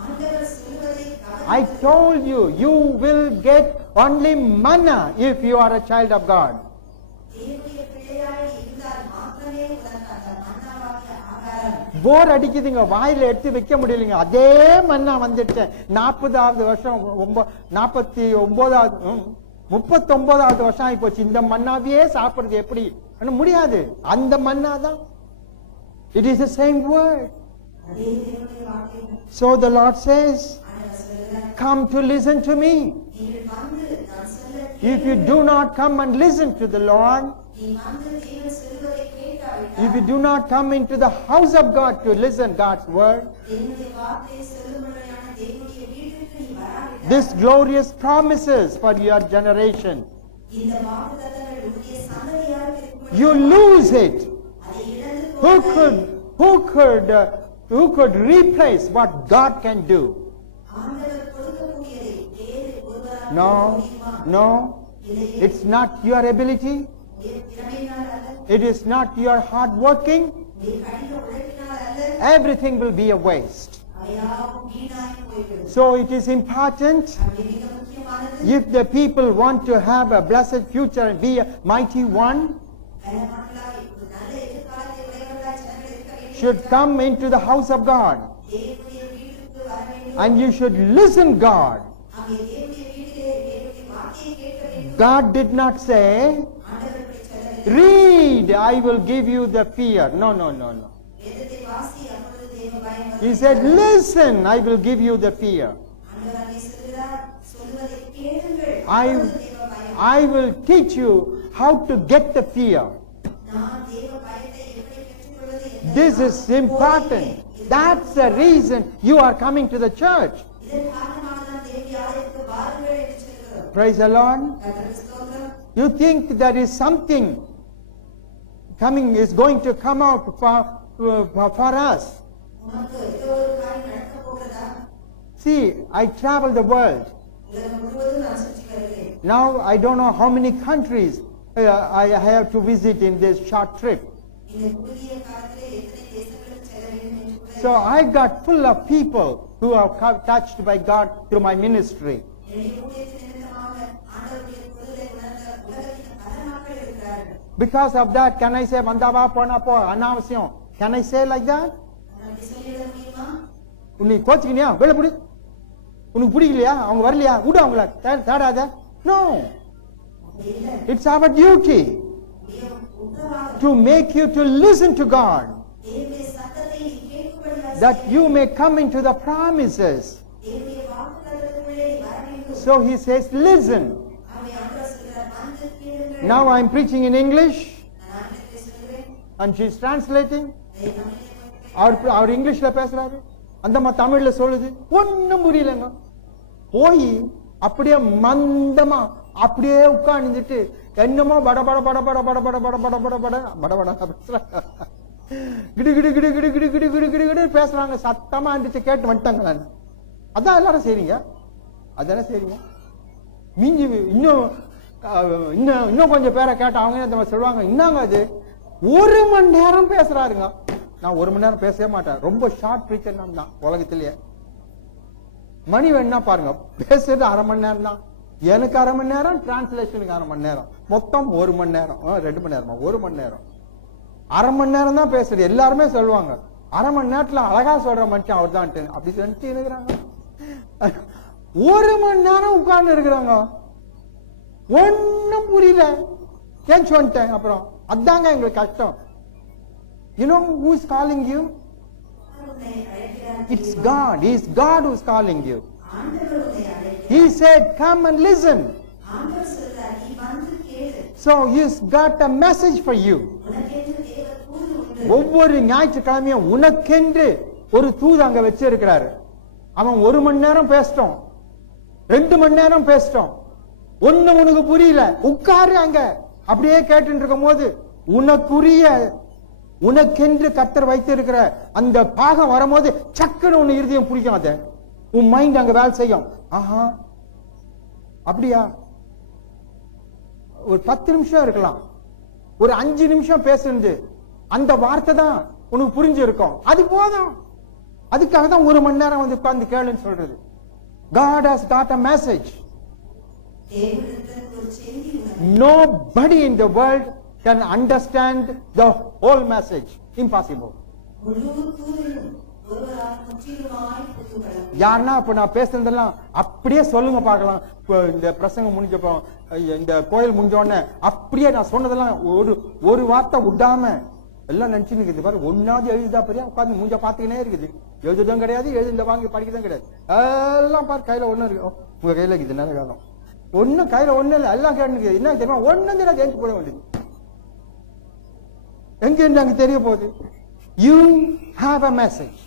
ஆண்டவர் சொல்வதை I கவனிப்பது. told you, you will get only manna if you are a child of God. தேவனுடைய பிள்ளையாய் இருந்தால் மாத்திரமே உனக்கு அந்த மன்னாவாகிய ஆகாரம். போர் அடிக்குதுங்க, வாயில எடுத்து வைக்க முடியலைங்க. அதே மன்னா வந்துட்டு 40வது வருஷம் 39வது வருஷம் ஆகி போச்சு. இந்த மன்னாவையே சாப்பிடுறது எப்படி முடியாது. அந்த மன்னா தான். It is the same word. அதே தேவனுடைய வார்த்தை. So the Lord says, ஆண்டவர் சொல்கிறார், come to listen to me. நீங்கள் வந்து நான் சொல்ல If you do not come and listen to the Lord, நீ வந்து தேவன் சொல்வதை கேட்காவிட்டால், if you do not come into the house of God to listen God's word, தேவனுடைய வார்த்தையை சொல்லும்படியான தேவனுடைய வீட்டிற்கு நீ வராவிட்டால், this glorious promises for your generation, இந்த வாக்குத்தத்தங்கள் உன்னுடைய சந்ததியாருக்கு இருக்கும்படி you lose it. அதை இழந்து Who போகிறாய். could replace what God can do? ஆண்டவர் கொடுக்கக்கூடியதை வேறு ஒருவரால் No, கொடுக்க முடியுமா? no. இல்லையே. It's not your ability. உன்னுடைய திறமையினால் அல்ல, It is not your hard working. உன்னுடைய கடின உழைப்பினால் அல்ல, Everything will be a waste. அவையாவும் வீணாய் போய்விடும். So it is important, அது மிக முக்கியமானது. if the people want to have a blessed future and be a mighty one, கனமண்டலாய் ஒரு நல்ல எதிர்காலத்தை உடையவர்களாய் ஜனங்கள் இருக்க வேண்டும் should என்றால், come into the house of God, தேவனுடைய வீட்டிற்கு வர வேண்டும். and you should listen God. அங்கே தேவனுடைய வீட்டிலே தேவனுடைய வார்த்தையை கேட்க வேண்டும். God did not say, ஆண்டவர் இப்படி சொல்லவில்லை. read, I will give you the fear. No, no, no, no. வேதத்தை வாசி, அப்பொழுது தேவ பயம் வரும். He said, listen, I will give you the fear. ஆண்டவர் அங்கே சொல்கிறார், சொல்வதை கேளுங்கள், I, அப்பொழுது தேவ பயம். I will teach you how to get the fear. நான் தேவ பயத்தை எப்படி பெற்றுக்கொள்வது என்பதை This நான் is important. That's the reason you are coming to the church. இதன் காரணமாக தான் தேவனுடைய ஆலயத்துக்கு வாருங்கள் என்று சொல்கிறோம். Praise the Lord. கர்த்தருக்கு ஸ்தோத்திரம். You think there is something is going to come out for us. உனக்கு ஏதோ ஒரு காரியம் நடக்கப் போகிறதா? See, I travel the world. உலகம் முழுவதும் நான் சுற்றி வருகிறேன். Now I don't know how many countries I have to visit in this short trip. இந்த குறுகிய காலத்திலே எத்தனை தேசங்களுக்கு செல்ல வேண்டும் என்று கூட So I got full of people who are touched by God through my ministry. என்னுடைய ஊழியத்தின் நிமித்தமாக ஆண்டவருடைய பொருளை உணர்ந்த உலகத்தின் பல மக்கள் இருக்கிறார்கள். Because of that, can I say, Vandava Pona Po, Anavasyon? Can I say like that? அப்படி சொல்லிட முடியுமா? உன்னை கோச்சிக்கினியா வெளில புடி, உனக்கு பிடிக்கலையா அவங்க வரலையா விடு அவங்கள தேடாத. No, it's our duty to make you to listen to God, தேவனுடைய சத்தத்தை நீ கேட்கும்படியாக that you may come into the promises. தேவனுடைய வாக்குத்தத்தத்துக்குள்ளே நீ வர வேண்டும். So he says, listen. அவனை ஆண்டவர் சொல்கிறார், வந்து கேளுங்கள். Now I am preaching in English நான் ஆங்கிலத்தில் சொல்கிறேன். and she is translating. அதை தமிழிலே அவர் இங்கிலீஷ்ல பேசுறாரு, அந்த தமிழ்ல சொல்லுது, ஒன்னும் புரியலங்க. போய் அப்படியே மந்தமா அப்படியே உட்கார்ந்துட்டு என்னமோ பட பட பட பட பட பட பட பட பட பட பட பட பேசுறாங்க. கிடு கிடு கிடு கிடு கிடு கிடு கிடு கிடு கிடு பேசுறாங்க. சத்தமா இருந்துச்சு, கேட்டு வந்துட்டாங்க. நான் அதான் எல்லாரும் செய்றீங்க, அதானே செய்றீங்க. மிஞ்சி இன்னும் இன்னும் கொஞ்சம் பேரை கேட்ட அவங்க என்ன சொல்லுவாங்க, என்னங்க அது 1 மணி நேரம் பேசுறாருங்க. நான் 1 மணி நேரம் பேசவே மாட்டேன், ரொம்ப ஷார்ட் பிரீச்சர் தான் உலகத்திலேயே. மணி வேணா பாருங்க, பேசுறது 1/2 மணி நேரம் தான். எனக்கு 1/2 மணி நேரம், டிரான்ஸ்லேஷனுக்கு 1/2 மணி நேரம், மொத்தம் 1 மணி நேரம். 2 மணி நேரமா? 1 மணி நேரம். 1/2 மணி நேரம் தான் பேசுறது. எல்லாருமே சொல்லுவாங்க 1/2 மணி நேரத்துல அழகா சொல்ற மனுஷன் அவர் தான் அப்படி சொல்லிட்டு இருக்கிறாங்க. 1 மணி நேரம் உட்கார்ந்து இருக்கிறாங்க, ஒன்னும் புரியல. ஏன் சொல்லிட்டேன் அப்புறம், அதாங்க எங்களுக்கு கஷ்டம். You know who is calling you? உன்னை அழைக்கிறார். It's God. It's God who's calling you. ஆண்டவர் உன்னை அழைக்கிறார். He said, come and listen. ஆண்டவர் சொல்றார், நீ வந்து கேளு. So he's got a message for you. உனக்கென்று தேவ தூது உண்டு. ஒவ்வொரு ஞாயிற்றுக்கிழமையும் உனக்கென்று ஒரு தூது அங்க வச்சிருக்கிறாரு. அவன் 1 மணி நேரம் பேசிட்டோம், 2 மணி நேரம் பேசிட்டோம், ஒண்ணு உனக்கு புரியல, உட்காரு அங்க. அப்படியே கேட்டு இருக்கும் போது உனக்குரிய உனக்கென்று கர்த்தர் வைத்திருக்கிற அந்த பாகம் வரும்போது சக்குன்னு உன் இருதயம் பிடிக்கும். அதை உன் மைண்ட் அங்க வேலை செய்யும். ஆஹா அப்படியா, ஒரு 10 நிமிஷம் இருக்கலாம், ஒரு 5 நிமிஷம் பேசுறது, அந்த வார்த்தை தான் உனக்கு புரிஞ்சிருக்கும், அது போதும். அதுக்காக தான் 1 மணி நேரம் வந்து உட்கார்ந்து கேளுன்னு சொல்றது. God has got a message. தேவனிடத்தில் ஒரு செய்தி உண்டு. Nobody in the world can understand the whole message. Impossible. முழு தூதையும் ஒருவரால் முற்றிலுமாய் புரிந்துகொள்ள. யாருன்னா இப்ப நான் பேசுறதெல்லாம் அப்படியே சொல்லுங்க பார்க்கலாம். இப்போ இந்த பிரசங்கம் முடிஞ்சப்போ, இந்த கோயில் முடிஞ்ச உடனே அப்படியே நான் சொன்னதெல்லாம் ஒரு வார்த்தை விடாம எல்லாம் நினைச்சு இருக்குது பாரு. ஒன்னாவது எழுதுதா பெரியா உட்காந்து மூஞ்ச பாத்துக்கினே இருக்குது. எழுதுதும் கிடையாது, எழுதுல வாங்கி படிக்கதான் கிடையாது. எல்லாம் பாரு கையில ஒண்ணு இருக்கு. உங்க கையில இருக்குது நேர காலம் ஒன்னும் கையில ஒண்ணு இல்லை, எல்லாம் கேட்டு என்ன தெரியுமா, ஒன்னும் தெரியாது, எழுந்து போட வேண்டியது. எங்க அங்க தெரிய போகுது. You have a message.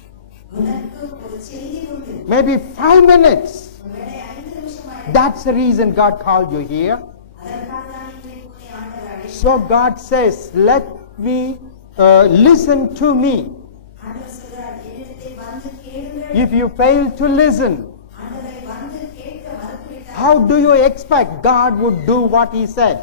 உனக்கு ஒரு செய்தி உண்டு. Maybe 5 minutes. ஒருவேளை 5 நிமிஷமாய். That's the reason God called you here. அதற்காக தான் இன்றைக்கு உன்னை ஆண்டவர் அழைத்தார். So God says, let me listen to me. ஆண்டவர் சொல்றார், என்னிடத்தில் வந்து கேளுங்கள். If you fail to listen, ஆண்டவரை வந்து கேட்க மறுத்துவிட்டார். how do you expect God would do what He said?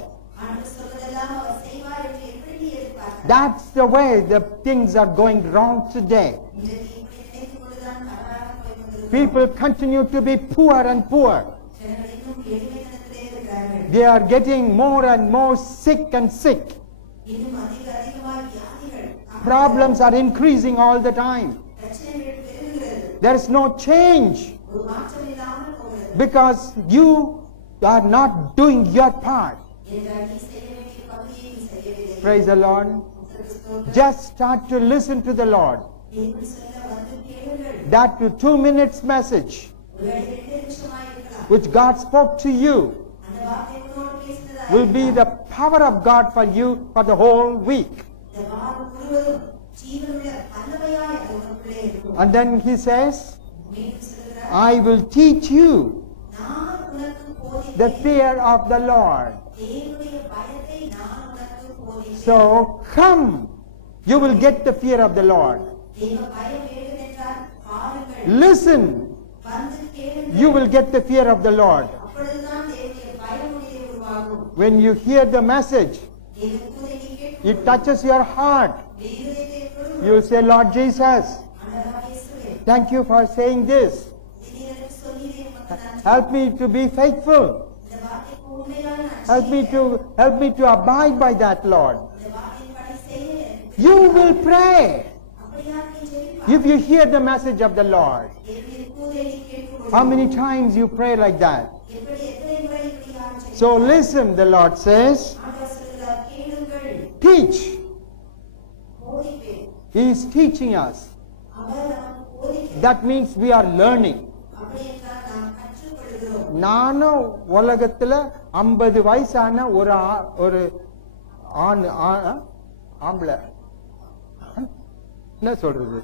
ஆண்டவர் சொல்வதெல்லாம் அவர் செய்வார் என்று எப்படி நீ எதிர்பார்க்கிறாய்? That's the way the things are going wrong today. இன்றைக்கு இப்படி நினைத்துக் கொண்டுதான் தவறாக போய் கொண்டிருக்கிறோம். People continue to be poor and poor. ஜனங்கள் இன்னும் எளிமைத்தனத்திலே இருக்கிறார்கள். They are getting more and more sick and sick. இன்னும் அதிகமாய் வியாதிகள், Problems are increasing all the time. பிரச்சனைகள் பெருகுகிறது. There is no change ஒரு மாற்றம் இல்லாமல் போகிறது. because you are not doing your part. என்றால் நீ செய்ய வேண்டிய பகுதியை நீ செய்யவில்லை. Praise the Lord. கர்த்தருக்கு ஸ்தோத்திரம். Just start to listen to the Lord. தேவன் சொல்ல வந்து கேளுங்கள். That 2 minutes message ஒருவேளை 2 நிமிஷமாய் இருக்கலாம். which God spoke to you அந்த வார்த்தை உன்னோடு பேசினதா will be the power of God for you for the whole week. இந்த வாரம் முழுவதும் ஜீவனுள்ள வல்லமையாய் அது உனக்குள்ளே இருக்கும். And then He says, மீண்டும் சொல்கிறார், I will teach you நான் உனக்கு the போதிப்பேன். fear of the Lord. தேவனுடைய பயத்தை நான் உனக்கு போதிப்பேன். So come, you will get the fear of the Lord. தேவ பயம் வேண்டும் என்றால் பாருங்கள், Listen, வந்து கேளுங்கள். you will get the fear of the Lord. அப்பொழுதுதான் தேவனுடைய பயம் உன்னிலே உருவாகும். When you hear the message, தேவ தூதை நீ கேட்கும் it touches your heart. இருதயத்தை தொடும். You will say, Lord Jesus, ஆண்டவராகிய இயேசுவே, thank you for saying this. நீர் எனக்கு சொன்னீரே, உமக்கு நன்றி. Help me to be faithful. இந்த வார்த்தைக்கு உண்மையான நான் Help me to abide by that, Lord. இந்த வார்த்தையின்படி செய்ய எனக்கு You will pray. அப்படியாக நீ ஜெபிப்பாய். If you hear the message of the Lord, தேவனுடைய தூதை நீ கேட்கும்போது how many times you pray like that? எப்படி எத்தனை முறை இப்படியாக ஜெபிப்பாய்? So listen, the Lord says, ஆண்டவர் சொல்கிறார், கேளுங்கள், teach. போதிப்பேன். He is teaching us. அவர் நமக்கு போதிக்கிறார். That means we are learning. அப்படி என்றால் நாம் கற்றுக்கொள்கிறோம். நானும் உலகத்துல 50 வயசான ஒரு ஆண் ஆம்பளை என்ன சொல்றது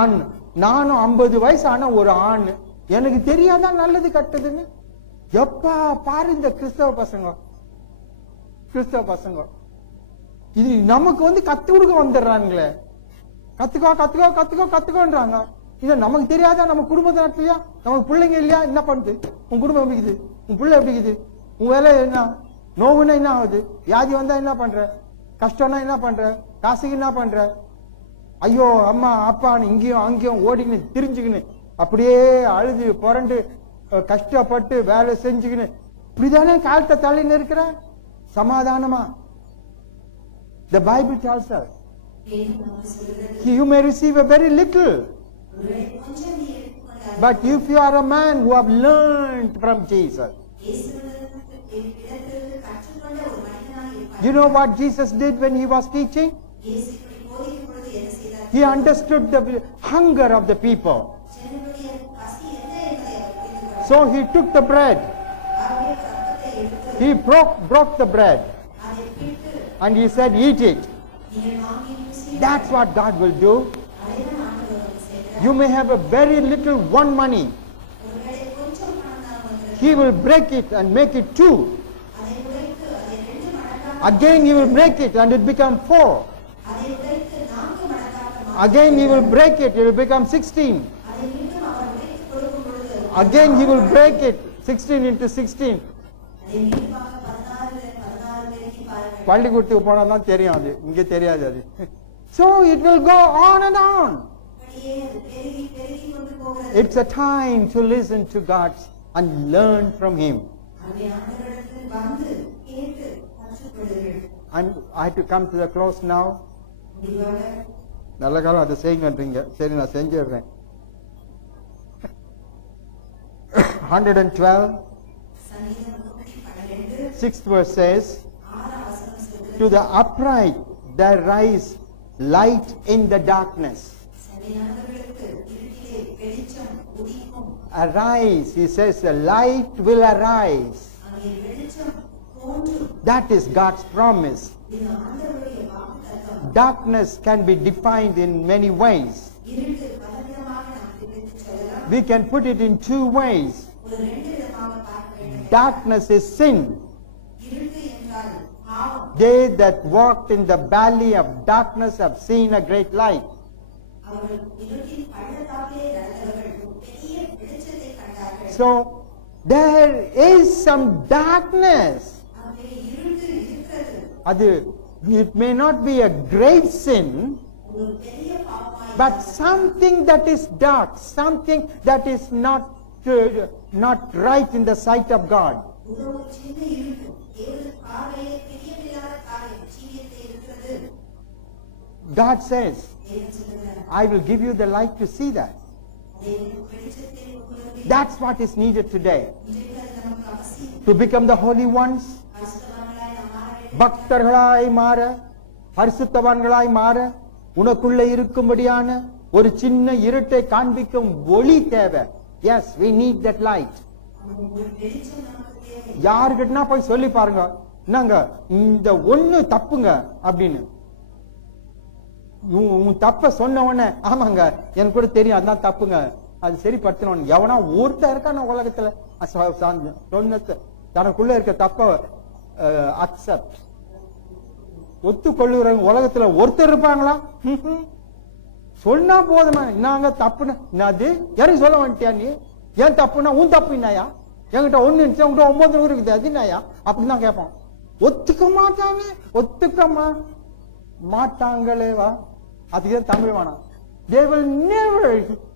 ஆண், நானும் 50 வயசான ஒரு ஆண், எனக்கு தெரியாதா நல்லது கட்டதுன்னு? எப்பா பாரு இந்த கிறிஸ்தவ பசங்க இது நமக்கு கத்து கொடுக்க வந்துடுறாங்களே, கத்துக்கோன்றாங்க. இத நமக்கு தெரியாதா? நம்ம குடும்பத்தை நடத்தலையா? நமக்கு பிள்ளைங்க இல்லையா? என்ன பண்ணுது? உன் குடும்பம் எப்படி இருக்குது? உன் பிள்ளை எப்படி இருக்குது? உன் வேலை என்ன? நோவுன்னா என்ன ஆகுது? வியாதி வந்தா என்ன பண்ற? கஷ்டம்னா என்ன பண்ற? காசுக்கு என்ன பண்ற? ஐயோ அம்மா அப்பான்னு இங்கேயும் அங்கேயும் ஓடிக்கின்னு திரிஞ்சுக்கின்னு அப்படியே அழுது புரண்டு கஷ்டப்பட்டு வேலை செஞ்சுக்கின்னு இப்படிதானே காலத்தை தள்ளின்னு இருக்கிற? சமாதானமா? The Bible tells us you may receive a very little, கொஞ்சம் நீ எடுத்துக்கொண்டால் but if you are a man who have learned from Jesus, இயேசுவிடத்திலிருந்து கற்றுக்கொண்ட ஒரு மனிதனாக இருப்பாய். you know what Jesus did when he was teaching? இயேசு இப்படி போதிக்கும் பொழுது என்ன செய்தார்? He understood the hunger of the people. ஜனங்களுடைய பசி என்ன என்பதை அவர் புரிந்து கொண்டார். So he took the bread, ஆகவே அப்பத்தை எடுத்து he broke the bread, அதை பிட்டு and he said, eat it. நீங்கள் வாங்கி ருசி That's what God will do. அதைதான் ஆண்டவர் வந்து செய்கிறார். You may have a very little one money. ஒருவேளை கொஞ்சம் பணம் தான் வந்திருக்கும். He will break it and make it 2. அதை உடைத்து அதை 2 மடங்காக Again he will break it and it become 4. அதை உடைத்து 4 மடங்காக மாற்றும். Again he will break it, it will become 16. அதை மீண்டும் அவர் உடைத்து கொடுக்கும் பொழுது Again he will break it, 16 into 16. அதை மீண்டுமாக 16 பெருக்கி பாருங்கள். பள்ளிக்கூடத்துக்கு போனா தான் தெரியும் அது, இங்க தெரியாது அது. So it will go on and on. அப்படியே அது பெருகி பெருகி கொண்டு போகிறது. It's a time to listen to God and learn from him. ஆகவே ஆண்டவரிடத்தில் வந்து கேட்டு கற்றுக்கொள்ளுங்கள். I have to come to the close now. முடிவாக நல்ல காலம் அதை செய்யுங்கன்றீங்க. சரி நான் செஞ்சிடுறேன். 112 சங்கீதம் 112 6th verse says, 6ஆம் வசனம் சொல்கிறது, to the upright there rise light in the darkness. சரியானவர்களுக்கு இருட்டிலே வெளிச்சம் உதிக்கும். Arise, he says, the light will arise. அங்கே வெளிச்சம் தோன்றும். That is God's promise. இது ஆண்டவருடைய வாக்குத்தத்தம். Darkness can be defined in many ways. இருட்டு பலவிதமாக நாம் பிரித்து சொல்லலாம். We can put it in 2 ways. ஒரு 2 விதமாக பார்க்க வேண்டும். Darkness is sin. இருட்டு என்றால் பாவம். They that walked in the valley of darkness have seen a great light. அவர்கள் இருட்டின் பள்ளத்தாக்கிலே நடந்தவர்கள் ஒரு பெரிய வெளிச்சத்தை கண்டார்கள். So there is some darkness. அங்கே இருட்டு இருக்கிறது. அது it may not be a great sin, ஒரு பெரிய பாவமாய் but something that is dark, something that is not right in the sight of God. ஒரு சின்ன இருட்டு தேவனுடைய பார்வையிலே பிரியமில்லாத காரியம் ஜீவியத்திலே இருக்கிறது. God says, தேவன் சொல்கிறார், I will give you the light to see that. அதை வெளிச்சத்தை உங்களுக்கு That's what is needed today. இன்றைக்கு அது நமக்கு அவசியம். To become the holy ones, பரிசுத்தவான்களாய் நாம் மாற வேண்டும். பக்தர்களாய் மாற, பரிசுத்தவான்களாய் மாற, உனக்குள்ள இருக்கும்படியான ஒரு சின்ன இருட்டை காண்பிக்கும் ஒளி தேவை. Yes, we need that light. ஒரு வெளிச்சம் நமக்கு தேவை. யாருக்கிட்டனா போய் சொல்லி பாருங்க, என்னங்க இந்த ஒண்ணு தப்புங்க அப்படின்னு. உன் தப்ப சொன்ன உடனே ஆமாங்க எனக்கு கூட தெரியும் அதான் தப்புங்க, அது சரிப்படுத்தணும். எவனா ஒருத்தர் இருக்கான உலகத்துல சொன்னது தனக்குள்ள இருக்க தப்ப அக்செப்ட் ஒத்துக்கொள்ளுறவங்க உலகத்துல ஒருத்தர் இருப்பாங்களா? சொன்னா போதுமா, நாங்க தப்புன்னு அது யாரும் சொல்ல வந்துட்டியா? நீ ஏன் தப்புன்னா உன் தப்பு என்னயா? என்கிட்ட 1 இருந்துச்சு உங்ககிட்ட 9 இருக்குது, அது என்னயா அப்படின்னு தான் கேட்பான். ஒத்துக்க மாட்டாங்க, ஒத்துக்க மாட்டாங்களே வா, அதுக்கு தமிழ் வேணாம். They will never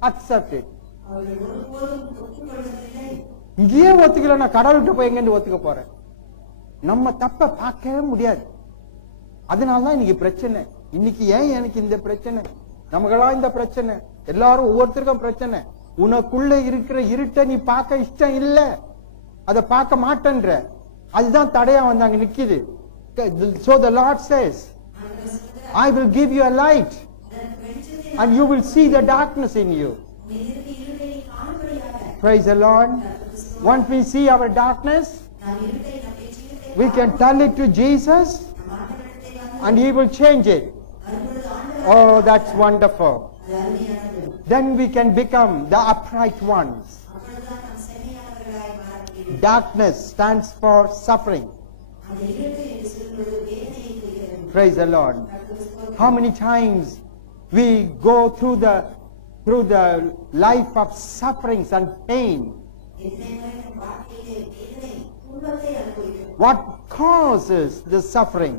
accept it. அவர்கள் ஒருபோதும் ஒத்துக்கொள்வதில்லை. இங்கேயே ஒத்துக்கல, நான் கடவுள்கிட்ட போய் எங்க ஒத்துக்க போறேன்? நம்ம தப்ப பார்க்கவே முடியாது. அதனாலதான் இன்னைக்கு பிரச்சனை. இன்னைக்கு ஏன் எனக்கு இந்த பிரச்சனை? நமக்கெல்லாம் இந்த பிரச்சனை, எல்லாரும் ஒவ்வொருத்தருக்கும் பிரச்சனை. உனக்குள்ள இருக்கிற இருட்டை நீ பார்க்க இஷ்டம் இல்ல, அதை பார்க்க மாட்டேன்ற, அதுதான் தடையா வந்தாங்க நிக்குது. So the Lord says, I will give you a light and you will see the darkness in you. Praise the Lord. Once we see our darkness, we can tell it to Jesus and He will change it. Oh, that's wonderful. Then we can become the upright ones. Darkness stands for suffering. Praise the Lord. How many times we go through the life of sufferings and pain? What causes the suffering?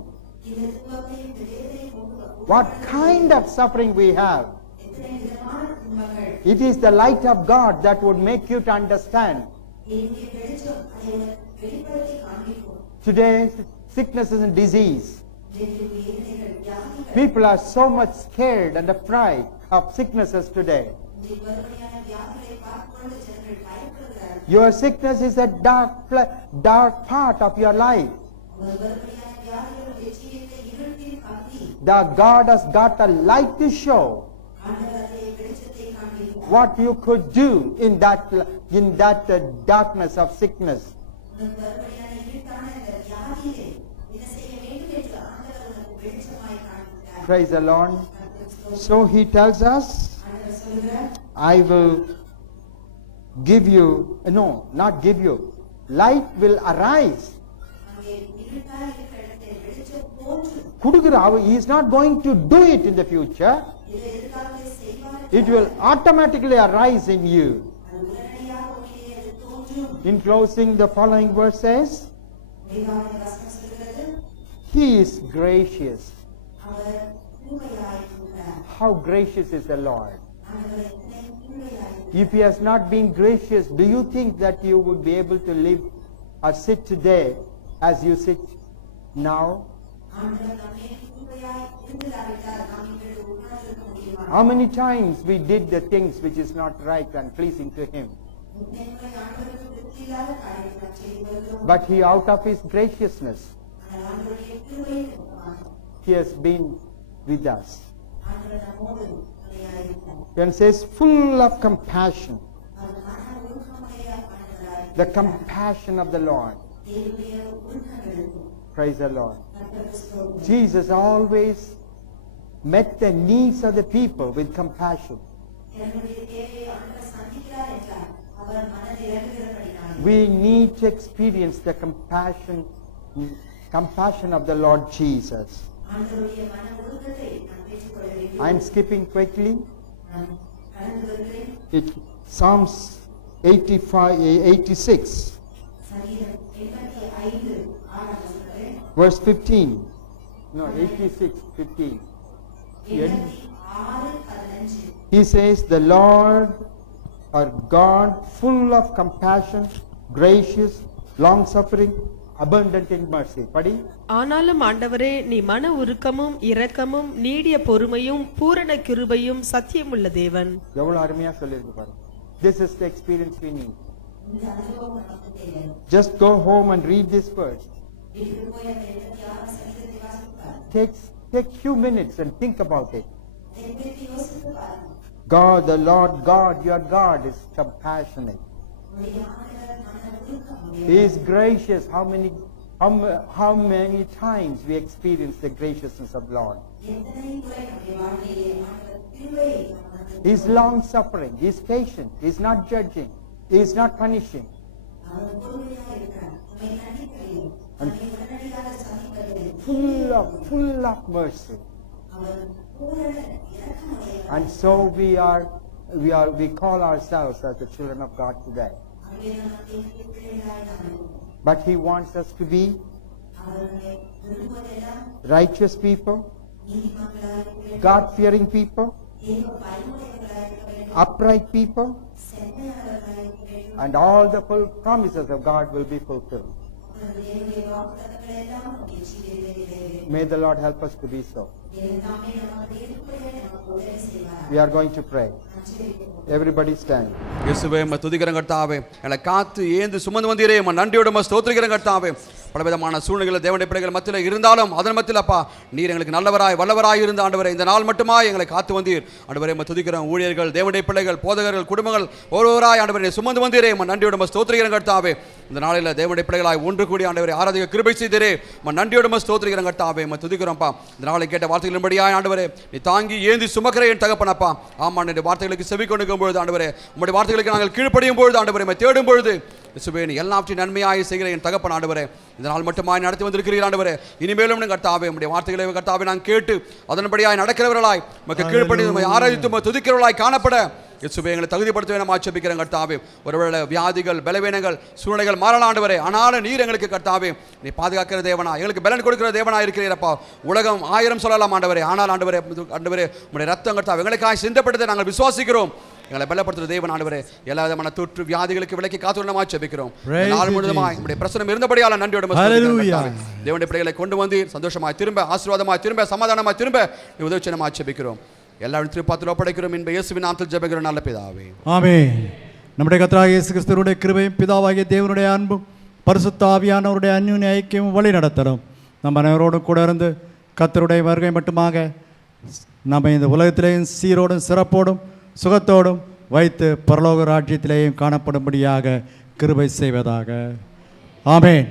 What kind of suffering we have? It is the light of God that would make you to understand. Today, sicknesses and disease. People are so much scared and afraid of sicknesses today. Your sickness is a dark part of your life. The God has got a light to show what you could do in that darkness of sickness. Praise the Lord. So He tells us, I will give you, no, not give you, light will arise. He is not going to do it in the future. It will automatically arise in you. In closing, the following verse says, He is gracious. How gracious is the Lord? If He has not been gracious, do you think that you would be able to live or sit today as you sit now? How many times we did the things which is not right and pleasing to Him? But He, out of His graciousness, He has been with us. And says, full of compassion. The compassion of the Lord. Praise the Lord. Jesus always met the needs of the people with compassion. We need to experience the compassion of the Lord Jesus. I am skipping quickly. Psalms 86, verse 15. No, 86, 15. He says, the Lord our God, full of compassion, gracious, long-suffering, abundant in mercy. Padi. ஆனாலும் ஆண்டவரே, நீ மன உருக்கமும் இரக்கமும் நீடிய பொறுமையும் பூரண கிருபையும் சத்தியமுள்ள தேவன். எவ்வளவு அருமையா சொல்லிருக்கு பாருங்க. This is the experience we need. Just go home and read this verse. Take few minutes and think about it. God, the Lord God, your God is compassionate. He is gracious. How many times we experience the graciousness of Lord. He is long suffering. He is patient. He is not judging. He is not punishing. And full of mercy. And so we call ourselves as the children of God today. But He wants us to be righteous people, God-fearing people, upright people, and all the full promises of God will be fulfilled. May the Lord help us to be so. உதவி செய்வாராக. We are going to pray. Everybody stand. இயேசுவே உம்மை துதிக்கிறேன் கர்த்தாவே. எங்களை காத்து ஏந்து சுமந்து வந்தீரே உம்மை நன்றியோடு உம்மை ஸ்தோத்திரிக்கிறேன் கர்த்தாவே. பலவிதமான சூழ்நிலைகள் தேவனுடைய பிள்ளைகள் மத்தியில் இருந்தாலும் அதன் மத்தியில் அப்பா நீர் எங்களுக்கு நல்லவராய் வல்லவராய் இருந்த ஆண்டவரே இந்த நாள் மட்டுமா எங்களை காத்து வந்தீர் ஆண்டவரே உம்மை துதிக்கிறோம். ஊழியர்கள் தேவனுடைய பிள்ளைகள் போதகர்கள் குடும்பங்கள் ஒருவராய் ஆண்டவரே சுமந்து வந்தீரே உம்மை நன்றியோடு உம்மை ஸ்தோத்திரிக்கிறேன் கர்த்தாவே. இந்த நாளில் தேவனுடைய பிள்ளைகளாய் ஒன்று கூடி ஆண்டவரே ஆராதிக்க கிருபை செய்தீரே உம்மை நன்றியோடு உம்மை ஸ்தோத்திரிக்கிறேன் கர்த்தாவே. உம்மை துதிக்கிறோம்ப்பா. இந்த நாளை கேட்ட வார்த்தைகளின்படியாய் ஆண்டவரே நீ தாங்கி ஏந்தி சுமக்கிற என் தகப்பனப்பா. ஆமா என்னுடைய வார்த்தைகளுக்கு செவி கொண்டுக்கும் பொழுது ஆண்டவரே உம்முடைய வார்த்தைகளுக்கு நாங்கள் கீழ்ப்படியும் பொழுது ஆண்டவரே உம்மை தேடும் பொழுது இயேசுவே நீ எல்லாவற்றையும் நன்மையாய் செய்கிற என் தகப்பன் ஆண்டவரே இந்த நாள் மட்டுமாய் நடத்தி வந்திருக்கிறீர் ஆண்டவரே. இனிமேலும் கர்த்தாவே உம்முடைய வார்த்தைகளை கர்த்தாவே நான் கேட்டு அதன்படியாய் நடக்கிறவர்களாய் உமக்கு கீழ்ப்படிந்து உம்மை ஆராதித்து உம்மை துதிக்கிறவர்களாய் காணப்பட இயேசுவே எங்களை தகுதிப்படுத்த வேணும் ஆட்சேபிக்கிறேன் கர்த்தாவே. ஒருவேளை வியாதிகள் பலவீனங்கள் சூழ்நிலைகள் மாறலாம் ஆண்டவரே. ஆனாலும் நீர் எங்களுக்கு கர்த்தாவே நீ பாதுகாக்கிற தேவனா எங்களுக்கு பலன் கொடுக்கிற தேவனா இருக்கிறீரப்பா. உலகம் 1000 சொல்லலாம் ஆண்டவரே. ஆனால் ஆண்டவரே ஆண்டவரே உம்முடைய ரத்தம் கர்த்தாவே எங்களுக்காக சிந்தப்பட்டதை நாங்கள் விசுவாசிக்கிறோம். எங்களை பலப்படுத்துகிற தேவன் ஆண்டவரே எல்லா விதமான தொற்று வியாதிகளுக்கு விலக்கி காத்துள்ளமா ஜெபிக்கிறோம். நாள் முழுவதுமாய் உம்முடைய பிரசனம் இருந்தபடியால் நன்றியோடு தேவனுடைய பிள்ளைகளை கொண்டு வந்து சந்தோஷமாய் திரும்ப ஆசீர்வாதமாய் திரும்ப சமாதானமாய் திரும்ப நீ உதவி செய்யணுமா ஜெபிக்கிறோம். எல்லாரும் திருப்பாத்தில் ஒப்படைக்கிறோம் என்ப இயேசுவின் நாமத்தில் ஜெபிக்கிறோம் நல்ல பிதாவே. ஆமென். நம்முடைய கர்த்தராகிய இயேசு கிறிஸ்துவினுடைய கிருபையும் பிதாவாகிய தேவனுடைய அன்பும் பரிசுத்த ஆவியானவருடைய அந்யோன்ய ஐக்கியமும் வழி நடத்தரும். நம்ம அனைவரோடும் கூட இருந்து கர்த்தருடைய வருகை மட்டுமாக நம்ம இந்த உலகத்திலேயும் சீரோடும் சிறப்போடும் சுகத்தோடும் வைத்து பரலோக ராஜ்யத்திலேயும் காணப்படும்படியாக கிருபை செய்வதாக. ஆமென்.